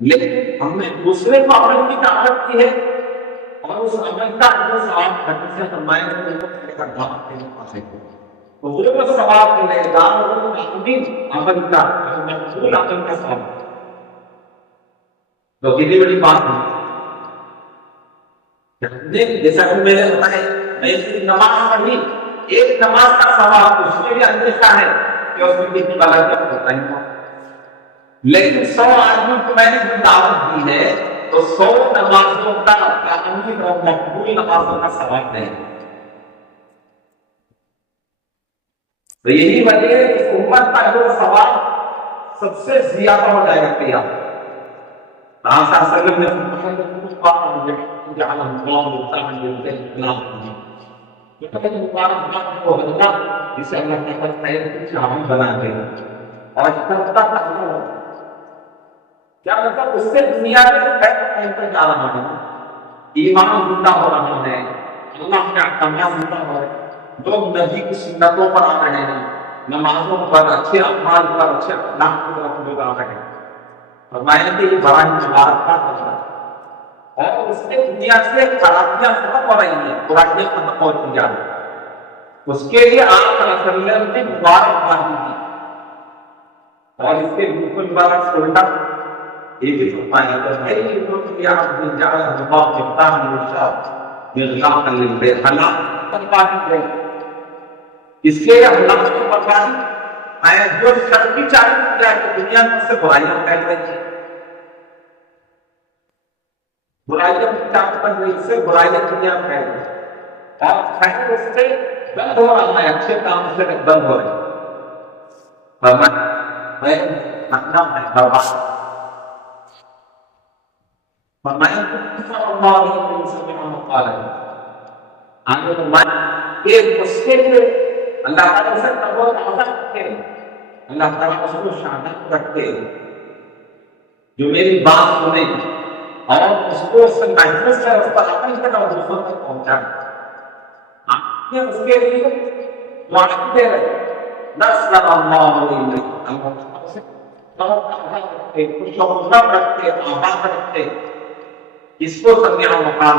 لیکن ہم نے دوسرے کو عمل کی دعوت کی ہے اور اس عمل کا جو ثواب حدیث سے فرمایا ہے ان کو کا دعوت کے پاس ہے، دوسرے کو ثواب ملے گا عمل کا مقبول عمل کا ثواب، تو کتنی بڑی بات ہے۔ جیسا کہ میں نے بتایا میں صرف نماز پڑھی، ایک نماز کا ثواب اس میں بھی اندیشہ ہے کہ اس میں کتنی غلطیاں ہوتا ہے، لیکن 100 آدمیوں کو میں نے جو دعوت دی ہے تو 100 نمازوں کا کامل اور مقبول نمازوں کا ثواب نہیں۔ تو یہی وجہ ہے کہ امت کا جو ثواب سب سے زیادہ ہو جائے گا قیام. رسول صلی اللہ علیہ وسلم نے جعل اللہ مفتاحا للخير مبارک کو بندہ جسے اللہ تعالیٰ خیر کی چابی بنا دے اور کرتا ہے. کیا مطلب اس سے دنیا میں خیر پھیلتا جا رہا ہے, ایمان زندہ ہو رہا ہے, اللہ کا کامیاب زندہ ہو رہا ہے, لوگ نبی کی سنتوں پر آ رہے ہیں, نمازوں پر, اچھے اعمال پر, اچھے اخلاق کی طرف لوگ آ رہے ہیں. فرمایا کہ یہ بڑا مبارک کا ہے اور اس کے دنیا سے خرابیاں ختم ہو رہی ہیں, برائیاں ختم ہوتی جا رہی ہیں. اس کے لیے آپ صلی اللہ علیہ وسلم نے مبارکباد دی اور اس کے بالکل مبارک الٹا یہ بھی فرمایا کہ بھائی یہ تو کہ آپ نے جعل اللہ مفتاحا للشر مغلاقا للخير, حالات بربادی ہے. اس کے حالات کی بربادی ہے جو شر کی چاہیے کیا ہے کہ دنیا میں سے برائیاں پھیل رہی ہیں, برائیاں کی چاہیے بن رہی سے برائیاں دنیا میں پھیل رہی ہیں اور خیر اس سے بند ہو رہا ہے, اچھے کام سے بند ہو رہے ہیں. فرمایا برباد فرمایا آگے فرمایا کہ اس کے لیے اللہ تعالیٰ سے تقویٰ رکھتے ہیں, اللہ تعالیٰ اس کو شامل رکھتے ہیں جو میری بات سنے اور اس کو اس محفوظ سے اس پر عمل کرنا اور دوسروں تک پہنچانا. اس کے لیے دعا دے رہے نصر اللہ علیہ رکھتے, آباد رکھتے, اس کو سمجھا مقام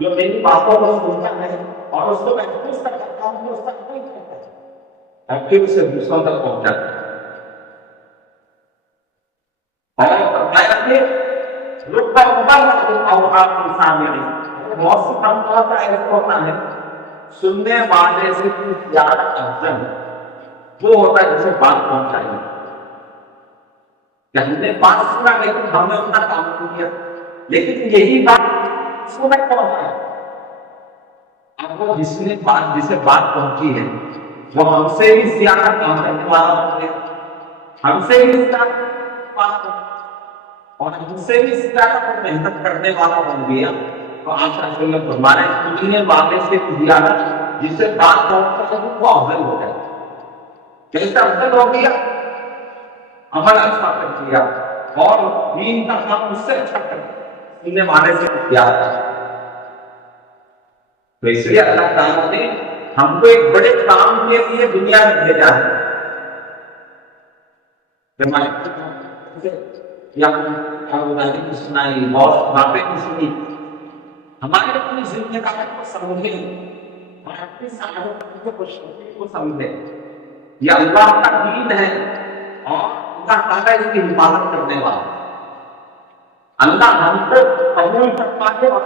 جو میری باتوں کو سنتا ہے اور اس کو محفوظ تک کرتا ہوں, اس تک نہیں کرتا ہے اور پھر اسے دوسروں تک پہنچاتا ہے. اور فرمایا کہ رب مبلغ اوقات السامعین, بہت سے کام ہوتا ہے ایسا ہوتا ہے سننے والے سے زیادہ افضل وہ ہوتا ہے جسے بات پہنچائی کہ ہم نے بات سنا لیکن ہم نے اتنا کام نہیں کیا, لیکن یہی بات اس کو تک پہنچایا. اب جسے بات پہنچی ہے وہ ہم سے بھی زیادہ کام کرنے والا ہوں گے, ہم سے بھی زیادہ بات اور ہم سے بھی زیادہ محنت کرنے والا ہوں گیا. تو آپ صلی اللہ علیہ وسلم فرمانے سننے والے سے زیادہ جسے بات پہنچتا ہے وہ افضل ہو جائے. کیسے افضل ہو گیا؟ عمل اچھا کر دیا اور دین کا کام اس سے اچھا کر دیا سننے والے سے زیادہ. تو اس لیے اللہ تعالیٰ نے ہم کو ایک بڑے کام کے لیے دنیا میں بھیجا ہے. کی سنائی اور باتیں کی سنی, ہمارے اپنی ذمہ داری کو سمجھیں اور اپنی سعادت کو سمجھیں. یہ اللہ کا دین ہے اور اللہ تعالیٰ اس کی حفاظت کرنے والا. اللہ ہم کو قبول فرمائے اور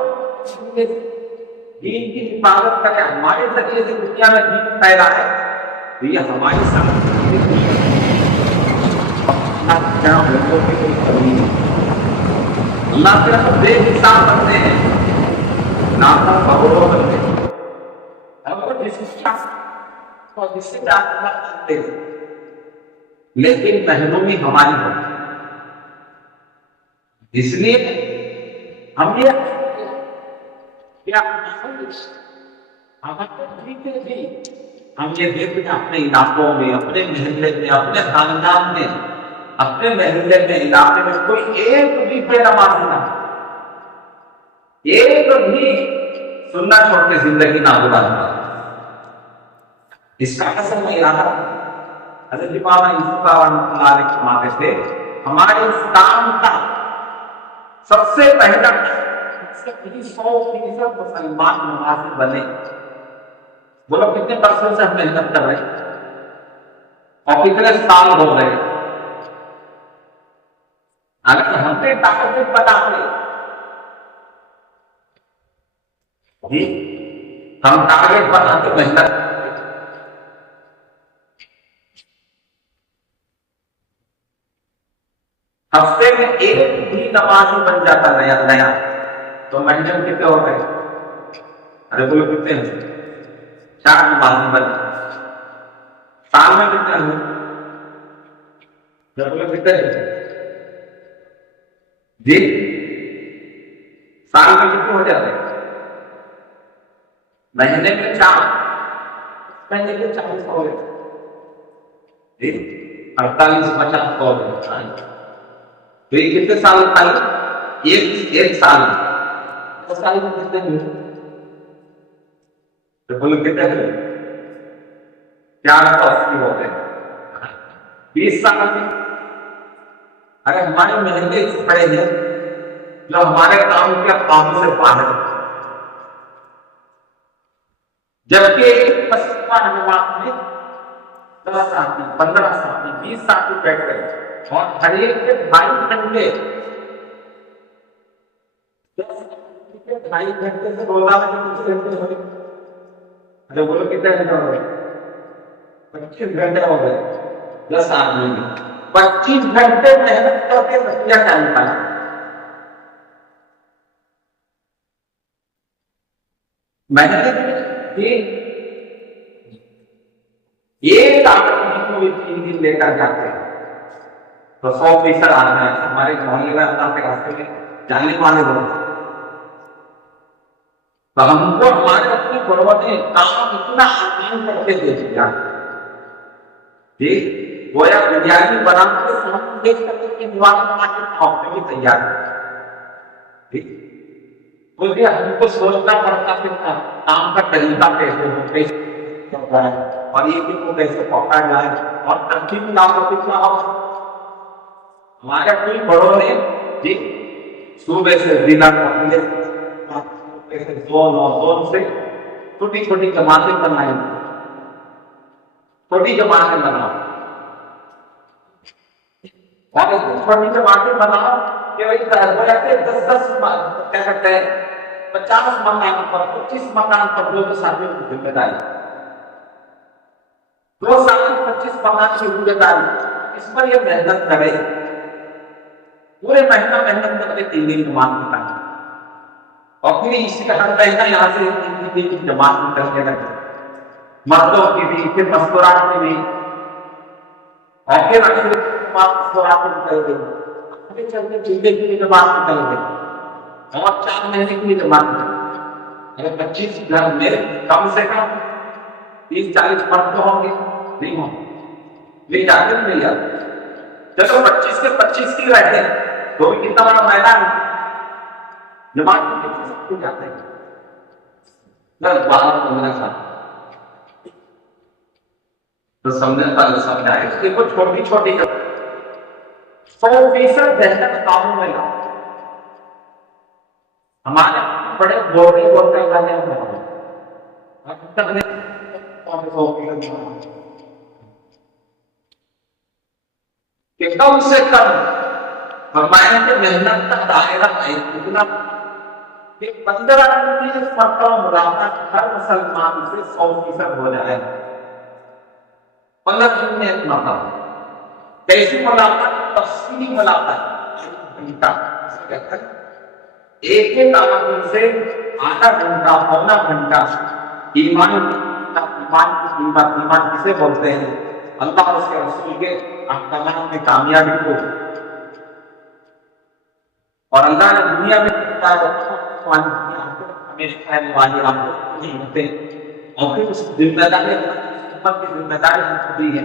دین کی حفاظت کرے, ہمارے ذریعے سے دنیا میں دین پھیلائے. تو یہ ہماری سعادت اللہ کے رب بے حساب کرتے ہیں, نام کروڑوں کرتے ہیں اور جس سے کرتے ہیں, لیکن محرومی ہماری ہوتی. اس لیے ہم یہ ہم یہ دیکھتے ہیں اپنے علاقوں میں, اپنے محلے میں, اپنے خاندان میں, اپنے محلے میں, علاقے میں کوئی ایک بھی بے نمازی نہ, ایک بھی سننا چھوڑ کے زندگی نہ گزارتا. اس کا اصل میں ارادہ حضرت امام یوسف رحمۃ اللہ علیہ فرماتے تھے ہمارے اسلام کا سب سے پہلا 100% مسلمان نمازی بنے. بولو کتنے برسوں سے ہم محنت کر رہے ہیں اور کتنے سال ہو رہے ہیں. اگر ہم نے طاقت بتاتے ہم ٹارگیٹ بناتے محنت ہفتے میں ایک بھی نمازی بن جاتا نیا تو مہینے میں کتنے ہو گئے؟ ارے بولو کتنے ہیں؟ 4 نمازی بن. سال میں کتنے ہوئے؟ کتنے جی سال میں کتنے ہو جاتے ہیں؟ مہینے میں 4، مہینے کے 40 ہو گئے جی، 48-50 ہو گئے. تو یہ کتنے سال کھائی؟ ایک سال میں 10 سال میں کتنے ہوئے؟ تو بولو کتنے ہوئے؟ 480 ہو گئے. 20 سال میں اگر ہمارے مہینے پڑے ہیں جو ہمارے کام کے قابو سے باہر، جبکہ مسئلہ جماعت میں 10 ساتھی 15 ساتھی 20 ساتھی بیٹھ گئے اور ہر ایک کے 2.5 گھنٹے 2.5 گھنٹے سے روزانہ کے کچھ گھنٹے ہوئے. ارے بولو کتنے گھنٹے ہو گئے؟ 25 گھنٹے ہو گئے 10 آدمی میں. 25 گھنٹے محنت کر کے نتیجہ کیا نکالا؟ محنت کی ایک آدمی کو بھی 3 دن لے کر جاتے ہیں تو 100% آنا ہے. ہمارے محلے میں اللہ کے راستے میں جانے والے لوگ، تو ہم کو ہمارے اپنے بڑوں نے کام اتنا آسان کر کے دے دیا جی، گویا بریانی بنا کے سامنے دیکھ سکتے کہ دیوار بنا کے کھانے کی تیار ہے. بولتے ہم کو سوچنا پڑتا کہ کام کا طریقہ کیسے چلتا ہے اور یہ کہ وہ کیسے پکڑا جائے اور ترتیب کام کتنا ہو. ہمارے اپنے بڑوں نے جی صوبے سے ضلع سے زون سے چھوٹی چھوٹی جماعتیں بنائی، چھوٹی جماعتیں بناؤ اور چھوٹی جماعتیں بناؤ کہ وہی 10 کیا کہتے ہیں 50 مکان پر 25 مکان پر جو ساتھیوں کی ذمہ داری، 2 سال 25 مکان کی ذمہ داری، اس پر یہ محنت کرے پورے مہینہ محنت کر کے 3 دن جماعت نکالے اور پھر اسی کا ہر مہینہ یہاں سے 3 دن کی جماعت نکلنے لگے، مردوں کی بھی پھر مستورات کی بھی اور پھر مستورات نکل گئی، پھر چلتے جلدے کی بھی جماعت نکل گئی اور 4 مہینے کی بھی جماعت نکل گئی. 25 گھر میں کم سے کم 30-40 مرد تو ہوں گے، نہیں ہوں لے جاتے نہیں جاتے. چلو 25 کے 25 کی رہتے تو بھی کتنا بڑا میدان ہے، جماعت میں کتنے سب جاتے ہیں 10-12-15 سال. تو سمجھائے اس کو چھوٹی چھوٹی 100% محنت کاموں میں لاؤ. ہمارے بڑے بوڑھے بولتے والے کہ کم سے کم فرمایا کہ محنت کا دائرہ ہے اتنا کہ 15-20 مرتبہ ملاقات ہر مسلمان سے 100% ہو جائے. 15 دن میں ایک مرتبہ کیسی ملاقات؟ تفصیلی ملاقات، ایک ایک آدمی سے آدھا گھنٹہ پونا گھنٹہ ایمان کی قیمت، ایمان کسے بولتے ہیں؟ اللہ اور اس کے رسول کے احکامات میں کامیابی کو، اور اللہ نے دنیا میں ہمیشہ والی آپ کو نہیں ہوتے اور پھر اس ذمہ داری امت کی ذمہ داری ہم کو دی ہے.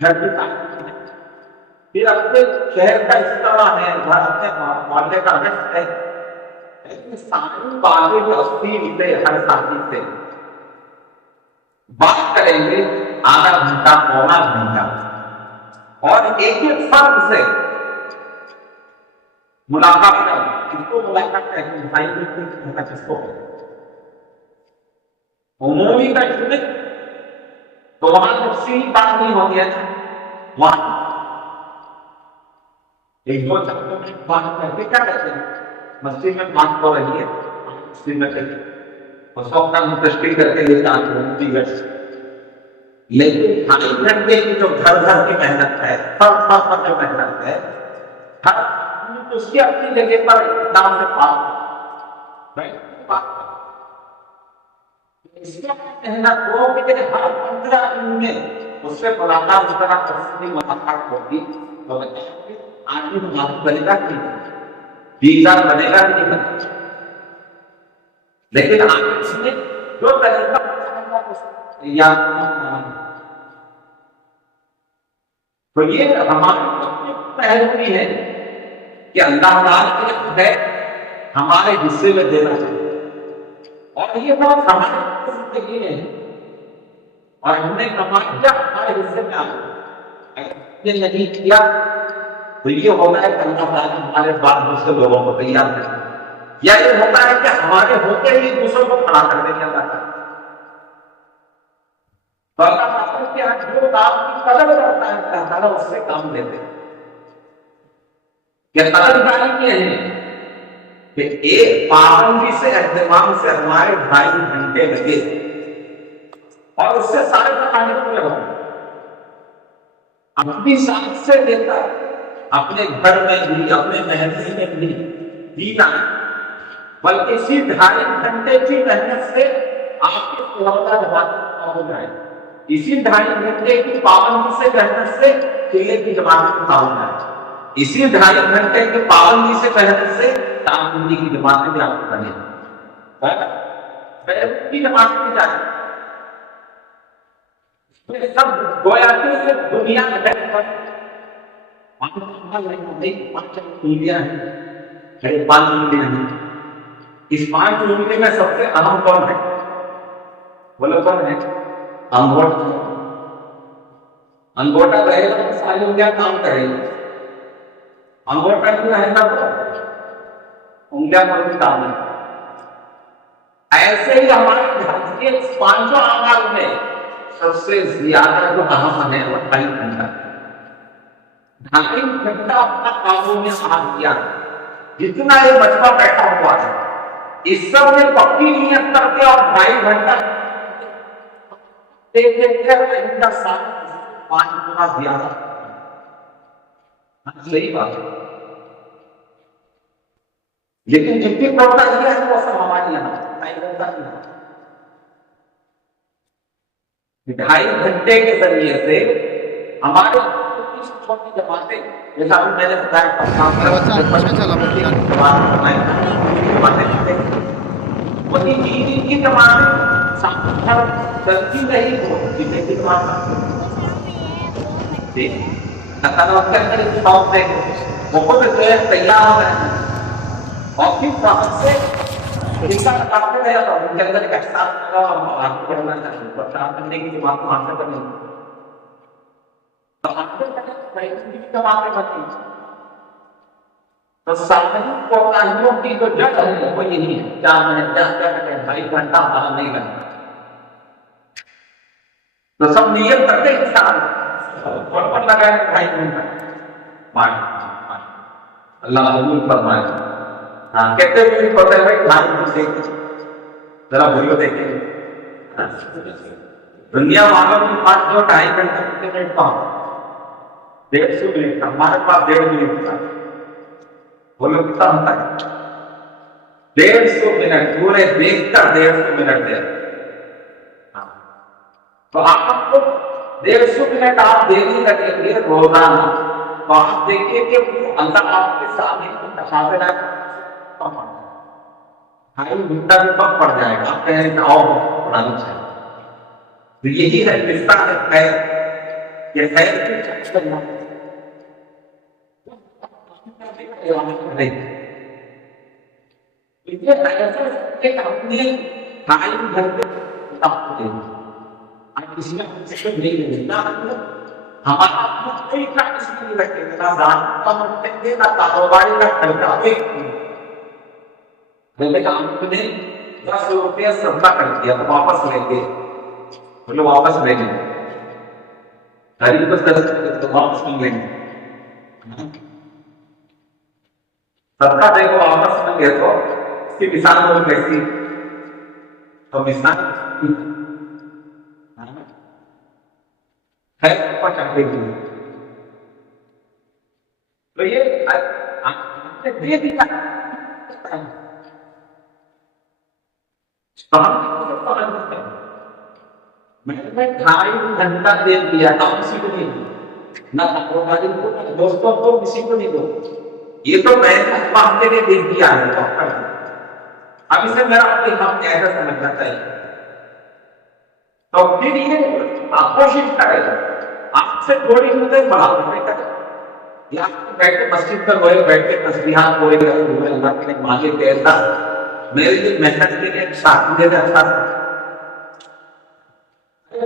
گھر کی تعلیم ہے، پھر اپنے شہر کا اجتماع ہے، گھر اپنے محلے کا گشت ہے. ساری باتیں تفصیل سے ہر ساتھی سے بات کریں گے آدھا گھنٹہ پونا گھنٹہ اور ایک ایک فرد سے ملاقات کرنا. کس کو ملاقات کرنا؟ کس کو عمومی کا چنے تو وہاں تفصیلی بات نہیں ہوتی ہے، وہاں ایک دو چکروں میں بات کر کے کیا کہتے ہیں مسجد میں بات ہو رہی ہے، مسجد میں کہتے ہیں 100 کا تشکیل کر کے لے جاتے. لیکن 2.5 گھنٹے کی جو گھر گھر کی محنت ہے، فرد پر جو محنت ہے، ہر اس کی اپنی جگہ پر اقتدار سے بات اس کی محنت وہ کہ ہر 15 دن میں اس سے ملاقات اس طرح تفصیلی ملاقات ہوگی تو آدمی مالک بنے گا کہ دیندار بنے گا کہ نہیں بنے گا. لیکن آگے اس نے جو طریقہ تو یہ ہماری پہلوی ہے کہ اللہ تعالیٰ ہے ہمارے حصے میں دینا چاہیے اور یہ بات ہماری زندگی میں ہے اور ہم نے کما کیا ہمارے حصے میں اگر نہیں کیا تو یہ ہوتا ہے کہ اللہ تعالیٰ ہمارے بعد دوسرے لوگوں کو تیار کرے یا یہ ہوتا ہے کہ ہمارے ہوتے ہی دوسروں کو کھڑا کر دیں گے اللہ تعالیٰ. تو اللہ تعالیٰ کے جو کام کی قدر کرتا ہے اللہ تعالیٰ اس سے کام لیتے ہیں. یہ قدر داری کیا ہے کہ ایک پابندی سے اہتمام سے ہمارے 2.5 گھنٹے لگے اور اس سے سارے کھانے پورے ہو اپنی ساتھ سے دیتا اپنے گھر میں بھی اپنے محلے میں بھی دینا بلکہ اسی 2.5 گھنٹے کی محنت سے آپ کے پورا جماعت ہو جائے اسی 2.5 گھنٹے کی پابندی سے محنت سے قلعے کی جماعت میں ہو جائے اسی 2.5 گھنٹے کی پابندی سے محنت سے تعبدی کی جماعت میں آپ بنے بیروت کی جماعت میں جائے سب گویا کہ دنیا میں 5 انگلیاں ہیں 5 انگلیاں ہیں اس 5 انگلی میں سب سے اہم کون ہے بولو کون ہے انگوٹا رہے گا تو ساری انگلیاں کام کرے گی انگوٹا نہیں رہے گا تو انگلیاں پر بھی کام نہیں. ایسے ہی ہمارے گھر کے 5 اعمال میں سب سے زیادہ جو اہم ہے وہ 2.5 گھنٹہ 2.5 گھنٹہ اپنا کاموں میں آ دیا جتنا یہ بچہ بیٹھا ہوا ہے اس سب نے پکی نیت کر کے اور 2.5 گھنٹہ سال 5 گنا زیادہ صحیح بات ہے لیکن جن کی پروٹا یہ ہے وہ سب ہمارے یہاں 2.5 گھنٹے کے ذریعے سے ہمارے چھوٹی جماعتیں جیسا میں نے بتایا کی جماعتیں چلتی نہیں ہو جتنے کی جماعت وہ خود تیار ہو رہے ہیں اور پھر وہاں سے کرنے گیا تھا ان کے اندر ایک احساس لگا اور آگے بڑھنا چاہیے پرچار کرنے کی بات کو حاصل کرنے تو تو سامنے کوتاہیوں کی جو جڑ ہے وہ یہی ہے 4 منٹ 2.5 گھنٹہ ہمارا نہیں بنا تو سب نیت کرتے ہیں ساتھ لگائے 2.5 گھنٹہ اللہ قبول فرمائے. ہاں کہتے ہوئے پتہ ہے بھائی 2.5 گھنٹے ذرا بھولو دیکھیں دنیا والوں کے پاس جو 2.5 گھنٹے کتنے منٹ کا 150 منٹ ہمارے پاس 1.5 منٹ کا بولو کتنا ہوتا ہے 150 منٹ پورے دیکھ کر 150 منٹ دے تو آپ کو 150 منٹ آپ دینے لگیں گے روزانہ تو آپ دیکھیے کہ اللہ آپ کے سامنے تقاضے لائے 2.5 گھنٹہ بھی کم پڑ جائے گا آپ کہیں کہ اور پڑھانا چاہیے تو یہی ہے رشتہ ہے خیر یہ خیر کی کرنا ہم نے 2.5 گھنٹے کسی میں نہیں ملتا ہمارا کوئی اس میں نہیں رکھیں گے نہ دان کا رکھیں گے نہ کاروباری کا خرچہ آپ نے 10 روپیہ صدقہ کر دیا تو واپس لیں گے بولے واپس لیں گے غریب کو 10 روپیہ تو واپس نہیں لیں گے صدقہ دے کو واپس نہ لے تو اس کی مثال بہت کیسی تو مثال ہے پچاتے ہوئے تو یہ دے دیا میں نے 2.5 گھنٹہ دے دیا تھا، کسی کو نہیں دوں، نہ کاروباری کو نہ دوستوں کو، کسی کو نہیں دوں، یہ تو میں نے اللہ کے لیے دے دیا ہے۔ اب اسے میرا اپنے ہم ایسا سمجھنا چاہیے۔ تو پھر یہ آپ کوشش کریں آپ سے تھوڑی مدد بڑھا کریں، یا بیٹھ کے مسجد پر ہوئے بیٹھ کے تسبیحات ہوئے اللہ کے لیے مانگے کہ ایسا میرے لیے محنت کے لیے ایک ساتھی دے دے، اچھا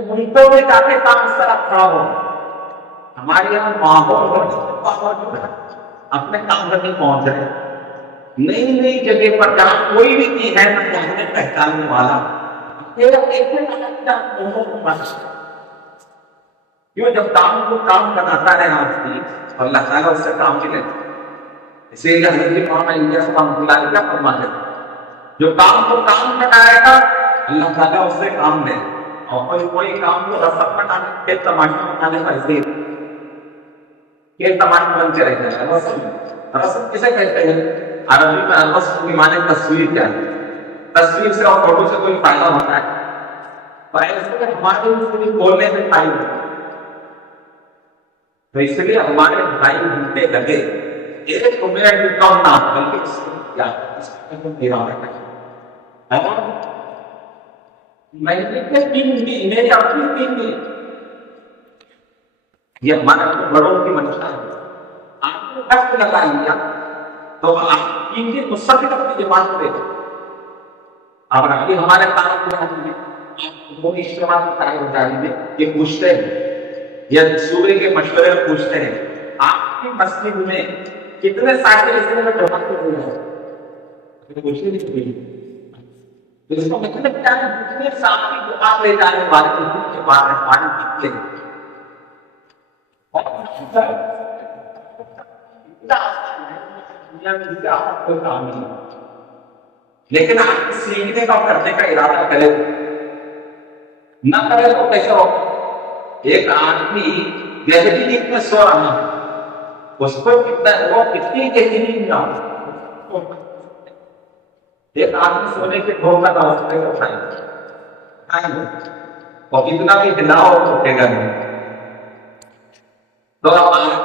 ملکوں میں جا کے کام اس طرح کھڑا ہو۔ ہمارے یہاں ماحول اپنے کام پر نہیں پہنچ رہے، نئی نئی جگہ پر جہاں کوئی بھی چیز ہے نہ جاننے پہچاننے والا، کیوں جب کام کو کام بناتا ہے آدمی اور اللہ تعالیٰ اس سے کام ملے، اسی لیے حضرت محمد الیاس رحمۃ اللہ علیہ کا فرمان ہے جو کام کو کام بنائے گا اللہ تعالیٰ اس سے کام لے، اور کوئی کام کو رسم بنانے کے تماشا بنانے کا اسے یہ تماشا بن کے رہ جائے گا۔ رسم کسے کہتے ہیں؟ عربی میں رسم کے معنی تصویر کیا ہے؟ تصویر سے اور فوٹو سے کوئی فائدہ ہوتا ہے؟ پر ایسے ہمارے اس لیے بولنے میں فائدہ ہوتا ہے، تو اس لیے ہمارے بھائی ڈھونڈنے لگے ایک میرا کم نہ بلکہ اس کو کیا اس کو میرا رکھا اور میں نے کہ 3 دن میری اپنی 3 دن یہ ہمارا بڑوں کی منشا ہے۔ آپ کو وقت لگا لیا تو آپ 3 دن مستقل اپنی زبان پہ اب ابھی ہمارے تعلق وہ اجتماع ہو جائیں گے یہ پوچھتے ہیں یا صوبے کے مشورے میں پوچھتے ہیں آپ کی مسجد میں کتنے سائیکل اس میں جمع کر دیا ہے؟ پوچھتے نہیں تو اس کو مطلب کیا ہے؟ جتنے ساتھ کی دکان لے جانے والے کے بعد پانی پیتے ہیں دنیا میں کیا کوئی کام نہیں، لیکن آپ سیکھنے کا کرنے کا ارادہ کرے نہ کرے تو کیسے ہو؟ ایک آدمی گہری نیند میں سو رہا اس کو کتنا وہ کتنی گہری نیند نہ ہو، ایک آدمی سونے کے 2 کا واسطے اٹھائیں اور کتنا بھی ہلاؤ اٹھے گا نہیں۔ تو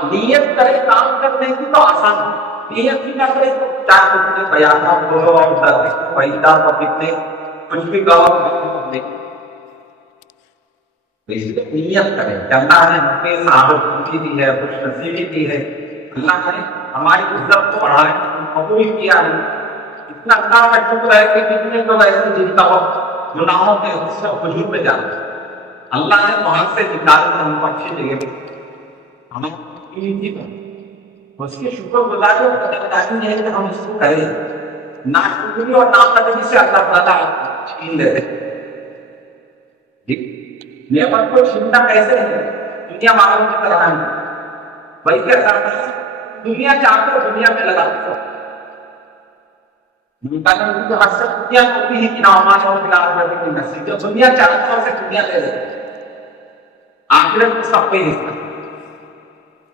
نیت کرے کام کرنے کی تو آسان ہے، نیت ہی نہ کرے تو چاہے کتنے بیانات بولو اور وحیدات اور کتنے کچھ بھی گاؤ اس لیے نیت کریں کہ اللہ نے ہمیں سعادت دی ہے، خوش نصیبی دی ہے، اللہ نے ہماری عزت کو بڑھایا قبول کیا ہے، اتنا اللہ کا شکر ہے کہ کتنے تو ایسے جن کا وقت گناہوں کے حصے و فجور میں جاتا ہے اللہ نے وہاں سے نکال کر ہم کو اچھی جگہ پہ اس کے شکر گزاری اور قدردانی ہے کہ ہم اس کو کریں، ناشکری اور ناقدری سے اللہ تعالیٰ چھین لیتے ہیں۔ نعمت کو چھیننا کیسے ہے؟ دنیا والوں کی طرح ہے، بھائی کیا کرتا ہے دنیا چاہتے ہو دنیا میں لگاتے ہو تو ہر سب دنیا ہوتی ہے کہ نعمان اور فلاح کی نصیب جو دنیا چاہتا ہے اسے دنیا لے لیتے آخرت کو سب پہ حصہ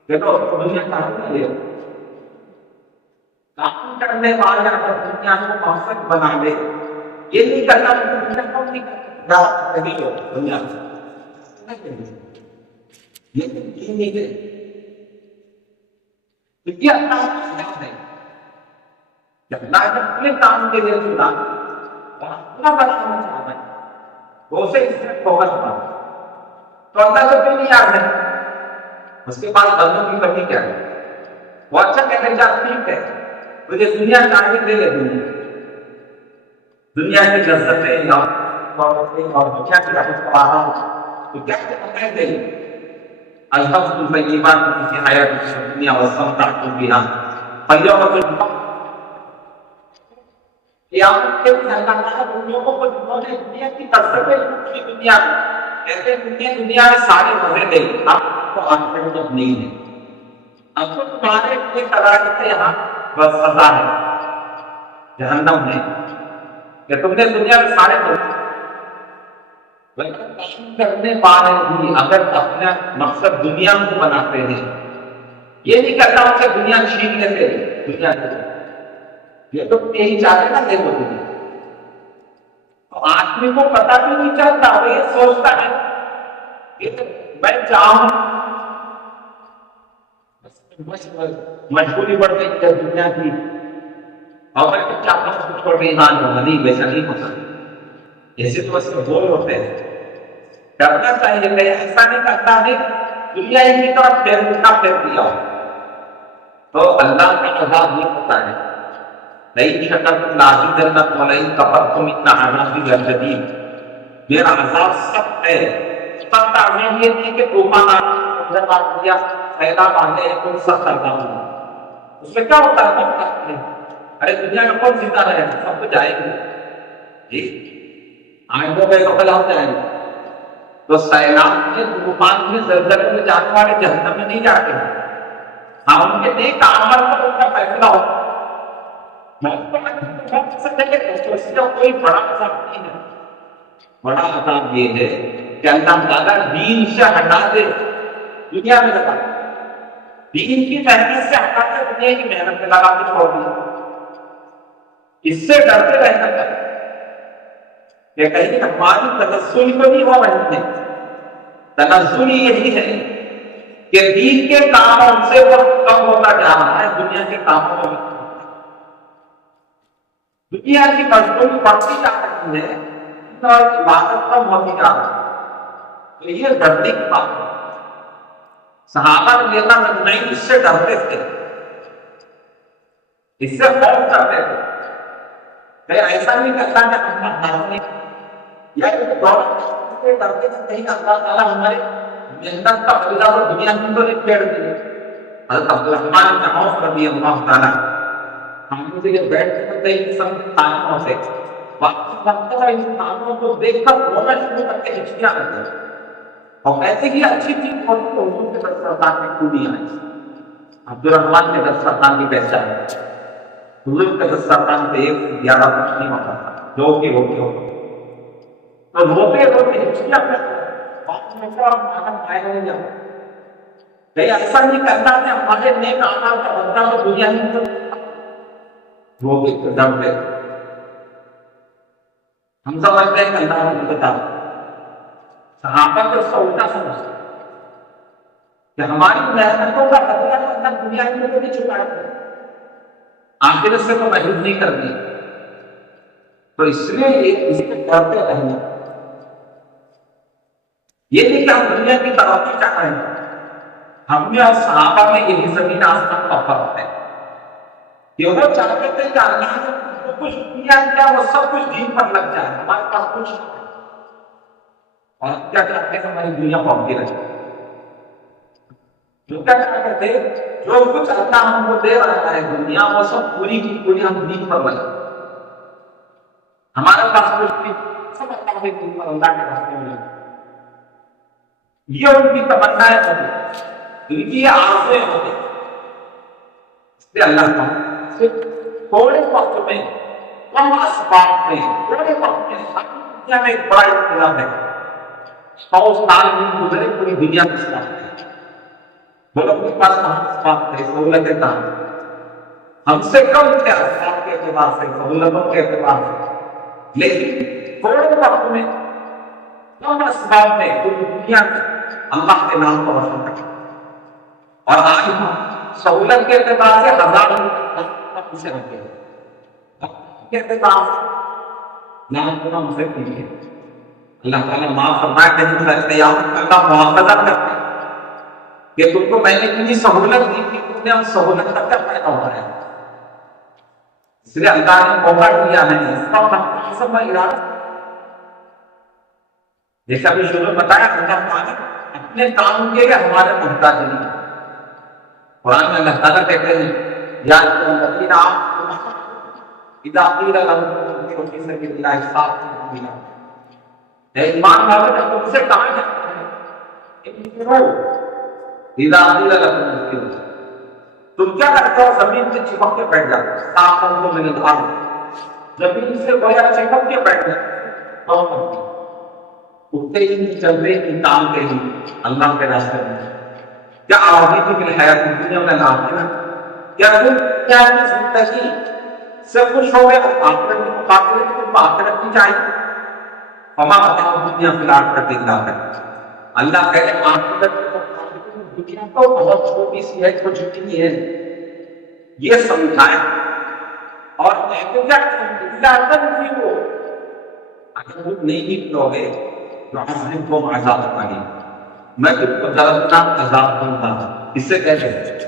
دیکھو دنیا چاہتے ہیں کام کرنے والے اگر دنیا کو مقصد بنا لے یہ نہیں کرنا دنیا کو نہیں کرنا دنیا یہ نہیں دے کیونکہ اللہ ہے جب اللہ نے اپنے کام کے لیے چنا اور اپنا بنانا چاہتا ہے وہ اسے اس میں فوکس بنا تو اللہ کو بھی نہیں یاد ہے اس کے بعد بندوں کی کمی کیا ہے وہ اچھا کہنے جا ٹھیک ہے مجھے دنیا چاہیے دے لے دنیا کی لذتیں اور دنیا کی رہا تو کیا دے الحمد للہ کی حیات دنیا واستمتعت بها فاليوم قیامت کے دن اللہ تعالیٰ ان لوگوں کو جنہوں نے دنیا کی تصویر کی دنیا کہتے ہیں دنیا میں سارے مزے دے آپ کو آخرت میں نہیں ہے اب تو تمہارے لیے سزا کے یہاں بس سزا ہے جہنم ہے کہ تم نے دنیا میں سارے مزے کام کرنے والے بھی اگر اپنا مقصد دنیا کو بناتے ہیں یہ نہیں کرتا ان سے دنیا چھین لیتے دنیا یہ تو یہی چاہتے نا دیکھو دنیا تو آدمی کو پتا بھی نہیں چلتا وہ یہ سوچتا ہے میں چاہوں مشغولی بڑھ گئی دنیا کی، اور میں چاہتا ہوں کچھ چھوڑ کے ایمان ہوگا، نہیں ویسا نہیں ہوتا، ایسے تو بس بول ہوتے ہیں. کرنا چاہیے کہ ایسا نہیں کرتا نہیں دنیا ہی کی طرف پھیر دیا تو اللہ کا عذاب نہیں ہوتا ہے. نہیں شکر لازم جنت والی کفر تم اتنا عذابی جدید، میرا عذاب سخت ہے. سخت عذاب یہ نہیں کہ طوفان آ دیا سیلاب آ گئے کوئی سخت عذاب نہیں. اس میں کیا ہوتا ہے؟ ارے دنیا میں کون زندہ رہے گا؟ سب تو جائے گی جی، آئندہ گئے تو کل ہو جائیں گے. تو سیلاب کے طوفان میں زلزلے میں جانے والے جہنم میں نہیں جاتے ہیں، ہاں ان کے نیک اعمال پر ان کا فیصلہ ہوتا ہے. کوئی بڑا عذاب نہیں ہے. بڑا عذاب یہ ہے کہ اللہ تعالیٰ دین سے ہٹا دے دنیا میں لگا، دین کی محنت سے ہٹا کے دنیا کی محنت میں لگا کے چھوڑ دیا. اس سے ڈرتے رہنا چاہیے کہ کہیں ہماری تنزل کو نہیں ہو رہی ہے. تنزل یہی ہے کہ دین کے کاموں سے وقت کم ہوتا جا رہا ہے، دنیا کے کاموں میں دنیا کی مضبوطی بڑھتی جا رہی ہے اور عبادت کم ہوتی جا رہی ہے. تو یہ ڈرنے کی بات ہے. صحابہ رضی اللہ عنہم اس سے ڈرتے تھے، اس سے خوف کرتے تھے کہ ایسا نہیں کرتا کہ ہم یا ڈرتے تھے کہیں اللہ تعالیٰ ہمارے محنت کا فائدہ تو دنیا میں تو نہیں پھیڑ دیے. حضرت عبدالرحمن بن عوف رضی اللہ تعالیٰ ہم مجھے یہ بیٹھ کے کئی قسم کے تعلیموں سے واپس لگتا ہے، ان تعلیموں کو دیکھ کر رونا شروع کر کے ہچکیاں کرتے ہیں اور کہتے ہیں کہ اچھی چیز ہوتی تو حضور کے دسترخوان میں کیوں نہیں آئی. عبدالرحمن کے دسترخوان کی پہچان ہے، حضور کے دسترخوان پہ ایک سے زیادہ کچھ نہیں ہوتا تھا، جو کہ وہ کیوں تو روتے روتے ہچکیاں کرتے ہیں. ایسا نہیں کرتا کہ ہمارے نیک اعمال کا بدلہ تو دنیا میں وہ ڈر پہ ہم سمجھتے ہیں کہ اللہ کو بتا. صحابہ کو اس کا الٹا سمجھتے کہ ہماری محنتوں کا بدلہ اللہ دنیا میں تو نہیں چکا ہے، آخرت سے تو محروم نہیں کر دی. تو اس لیے اس سے ڈرتے رہنا، یہ نہیں کہ ہم دنیا کی ترقی چاہ رہے ہیں. ہم میں اور صحابہ میں یہی زمین آسمان کا فرق ہے کہ وہ چاہتے تھے کہ اللہ نے جو کچھ دیا کیا وہ سب کچھ دین پر لگ جائے، ہمارے پاس کچھ نہیں. اور کیا چاہتے ہیں ہماری دنیا پہنچتی رہے. جو کیا چاہتے تھے جو کچھ اللہ ہم کو دے رہا ہے دنیا وہ سب پوری کی پوری ہم دین پر لگے. ہمارے پاس کچھ نہیں، سب اللہ کے دین پر اللہ کے راستے میں لگے. یہ ان کی تمنائیں ہوتی، ان کی آرزویں ہوتی. اس لیے اللہ کا تھوڑے وقت میں کم اسباب میں تھوڑے وقت میں دنیا میں ایک بڑا انقلاب ہے. 100 سال نہیں گزرے پوری دنیا میں اسلام ہے. بولو کے پاس اسباب تھے، سہولتیں کہاں؟ ہم سے کم تھے اسباب کے اعتبار سے، سہولتوں کے اعتبار سے، لیکن تھوڑے وقت میں کم اسباب میں پوری دنیا میں اللہ کے نام کو روشن کرتے. اور آج ہم سہولت کے اعتبار سے ہزاروں سے رکھتے ہیں، کے اعتبار سے نام کو ہم سے پیچھے. اللہ تعالیٰ معاف فرمائے کہ ہم قیامت کا اللہ مواخذہ کرتے ہیں کہ تم کو میں نے اتنی سہولت دی کہ تم نے اس سہولت کا کیا فائدہ ہو رہا ہے. اس لیے اللہ نے موقع دیا ہے، اس کا مقصد میں ارادہ جیسے ابھی شروع میں بتایا اللہ تعالیٰ اپنے کام کے لیے ہمارے محتاج نہیں. قرآن میں اللہ تعالیٰ کہتے ہیں یا الذین آمنوا اذا قیل لهم انفروا فی سبیل اللہ ثابتوا بنا. اے ایمان والو جب تم سے کہا جاتا ہے انفروا اذا قیل لكم انفروا، تم کیا کرتے ہو؟ زمین سے چپک کے بیٹھ جاتے ہو. ثابتوا من الارض، زمین سے گویا چپک کے بیٹھ جاتے ہو. اٹھتے ہی نہیں چلتے ان کام کے ہی اللہ کے راستے میں. کیا آوازی تھی کہ حیات دنیا میں لاتے کیا تم کیا زندگی سے خوش ہو گئے آخرت کے مقابلے میں تم آخرت کی چاہیے؟ ہما بتاؤ دنیا فی الحال کر دکھا کر اللہ کہتے ہیں دنیا تو بہت چھوٹی سی ہے، کچھ نہیں ہے، یہ سمجھائے اور اگر وہ نہیں نکلو گے تو ہم کو عذاب پڑے، میں تم کو دردناک عذاب دوں گا. اس سے کہتے ہیں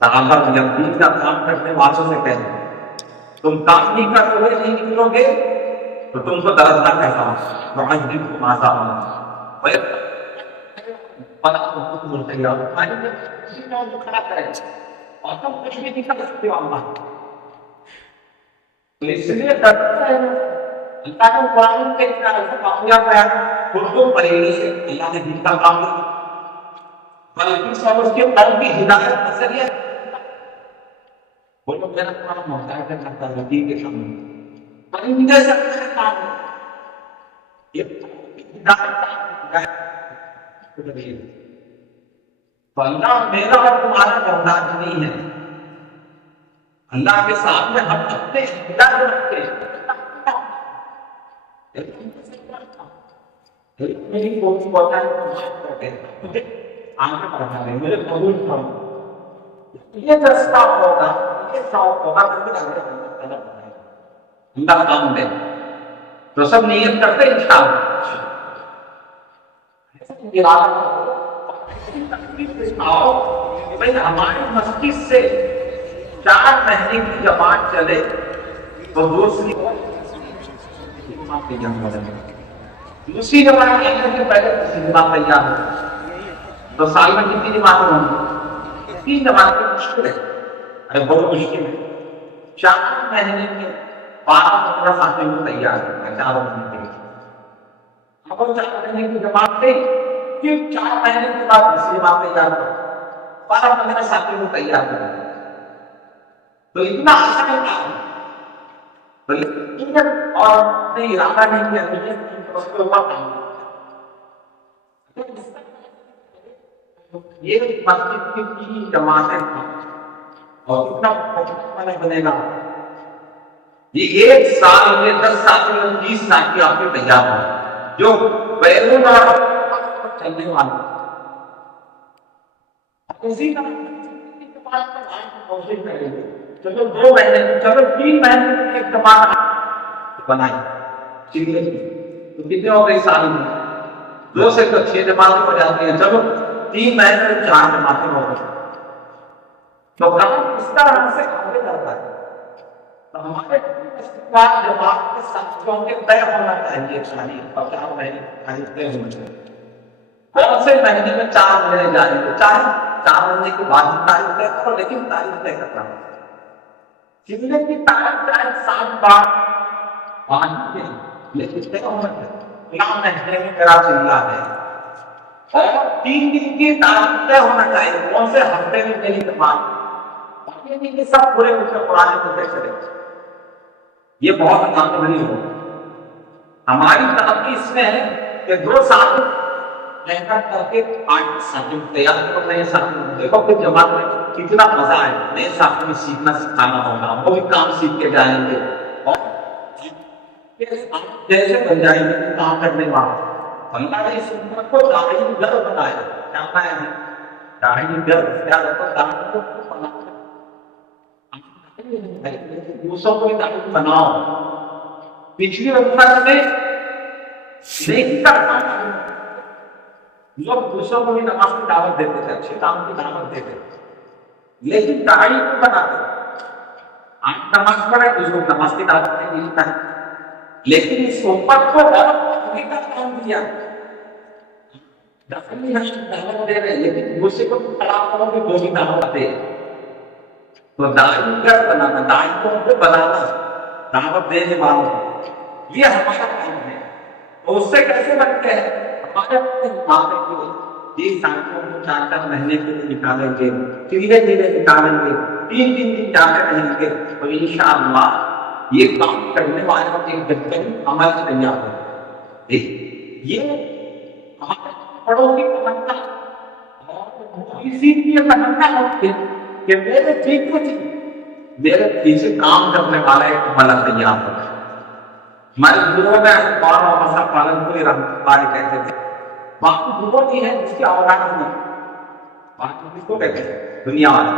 صحابہ یقین کا کام کرنے والوں سے کہتے ہیں تم کام نہیں کرو گے، نہیں نکلو گے تو تم کو دردناک عذاب معذب کو عذاب دوں. اور تم کچھ بھی دکھا سکتے ہو اللہ، تو اس لیے ڈرتا ہے اللہ کو قرآن کے کامیاب ہے اردو پڑھنے سے اللہ نے دل کا کام بلکہ سب اس کے قلب کی ہدایت نظر ہے. بولو میرا کام محتاج کرتا ہے نبی کے سامنے پرندے سے میرا کام ہے یہ ہدایت تو اللہ میرا اور تمہارا محتاج نہیں ہے. اللہ کے سامنے ہم اپنے اختیار رکھتے ہیں. میری کوئی بولا ہے آگے بڑھا رہے میرے قبول کرو یہ رستہ ہوگا، یہ شوق ہوگا اللہ کام دے تو سب نیت کرتے انشاءاللہ. بھائی ہماری مسجد سے 4 مہینے کی جماعت چلے تو دوسری جماعت کہنے سے پہلے کسی جماعت تیار ہو تو سال میں کتنی جماعتیں ہوں گی؟ 3 جماعتیں مشکل ہے، بہت مشکل ہے. 4 مہینے میں 12-15 ساتھی کو تیار ہے 4 مہینے کے لیے. اب 4 مہینے کی جماعت تھی پھر 4 مہینے کے بعد کسی جماعت تیار ہو 12-15 ساتھی کو تیار کر تو اتنا آسان کام اور ارادہ نہیں کیا اس کے اوپر یہ مسجد کی 3 جماعتیں اور کتنا بنے گا یہ 1 سال میں 10 ساتھی اور 30 ساتھی آپ کے تیار ہو جو بیرون اور چلنے والے اسی طرح کوشش کریں گے. چلو 2 مہینے چلو 3 مہینے کی ایک جماعت بنائی تو کتنے ہو گئی سال میں 2 سے 6 جماعتیں ہو جاتی ہیں. چلو 3 مہینے میں 4 جماعتیں ہو گئی تو کام اس طرح سے آگے بڑھتا ہے. تو ہمارے جماعت کے ساتھیوں کے طے ہونا چاہیے 4 مہینے طے ہونا چاہیے کون سے مہینے میں 4 مہینے جائیں گے. چاہے 4 مہینے کے بعد تاریخ طے کرو لیکن تاریخ طے کرنا چلنے کی تاریخ چاہے 7 بار 5 لیکن طے ہونا چاہیے. 9 مہینے میں میرا چلنا ہے اور 3 دن کی تاریخ طے ہونا چاہیے کون سے ہفتے میں میری جماعت باقی سب پورے اس میں قرآن کو طے کرے. یہ بہت کامیابی ہو ہماری ترقی اس میں ہے کہ 2 سال محنت کر کے 8 ساتھی تیار کرو. نئے ساتھی دیکھو کہ جماعت میں کتنا مزہ ہے. نئے ساتھی میں سیکھنا سکھانا ہوگا وہ بھی کام سیکھ کے جائیں گے اور جیسے بن جائیں گے کام کرنے والا. اللہ نے اس امت کو داعی گھر بنایا. کیا بنایا ہے؟ داعی گھر. کیا داعی کو بنایا دوسروں کو داعی بناؤ. پچھلی امت میں نیکی کا کام لوگ دوسروں کو بھی نماز کی دعوت دیتے تھے اچھے کام کی دعوت دیتے تھے لیکن داعی کو بناتے آپ نماز پڑھے دوسروں کو نماز کی دعوت نہیں ملتا ہے. لیکن اس امت کو دعوت کا کام دیا دعوت دے رہے لیکن دوسرے کو خراب کرو گے وہ بھی دعوت دے. تو داعی کیا بنانا داعی کو بنانا دعوت دینے والوں کو یہ ہمارا کام ہے. تو اس سے کیسے بنتے ہیں ہمارے یہ ساتھیوں کو 4 مہینے کے لیے نکالیں گے دھیرے دھیرے نکالیں گے 3 دن جاتے رہیں گے تو انشاءاللہ یہ کام کرنے والے کو ایک بہترین عمل تیار ہو. یہ ہمارے بڑوں کی تمنا اور اسی لیے تمنا ہوتی ہے کہ میرے پیچھے میرے پیچھے کام کرنے والا ایک عمل تیار ہو. ہمارے گروہ میں اور مسا پالن پوری رحمت اللہ کہتے تھے باقی وہ نہیں ہے جس کی اولاد نہیں. باقی کس کو کہتے ہیں؟ دنیا والے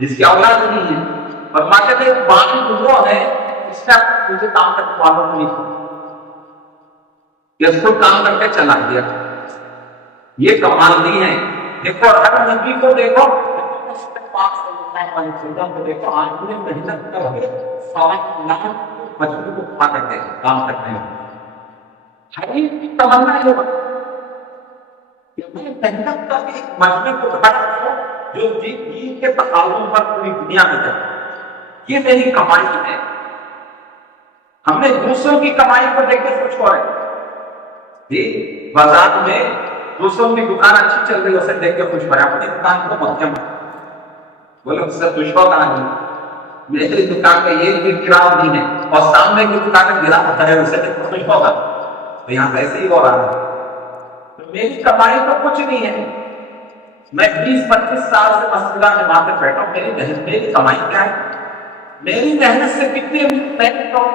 جس کی اولاد نہیں ہے. اور ماتے تھے باقی وہ ہے اس کا مجھے کام کرنے والوں نہیں تھا، اس کو کام کر کے چلا دیا. یہ کمال نہیں ہے. دیکھو ہر نبی کو دیکھو دیکھو آج نے محنت کر کے 7 لاکھ بچوں کو کھا کرتے ہیں کام کرتے ہیں. حدیث کی تمنا یہ کہ میں محنت کر کے ایک مجمع کو کھڑا کروں جو دین کے تقاضوں پر پوری دنیا میں جائے. یہ میری کمائی ہے. ہم نے دوسروں کی کمائی کو دیکھ کے خوش ہو رہے جی. بازار میں دوسروں کی دکان اچھی چل رہی ہے اسے دیکھ کے خوش ہو رہے ہیں، اپنی دکان کو مدھم بولے اس سے خوش ہوگا نہیں. میری دکان کا یہ بھی گراؤ نہیں ہے اور سامنے کی دکان میں گرا ہوتا ہے اسے دیکھ کے خوش ہوگا. تو یہاں ایسے ہی ہو رہا ہے. تو میری کمائی تو کچھ نہیں ہے. میں 20-25 سال سے مسجد میں وہاں پہ بیٹھا ہوں. میری کمائی کیا ہے؟ میری محنت سے کتنے نئے لوگ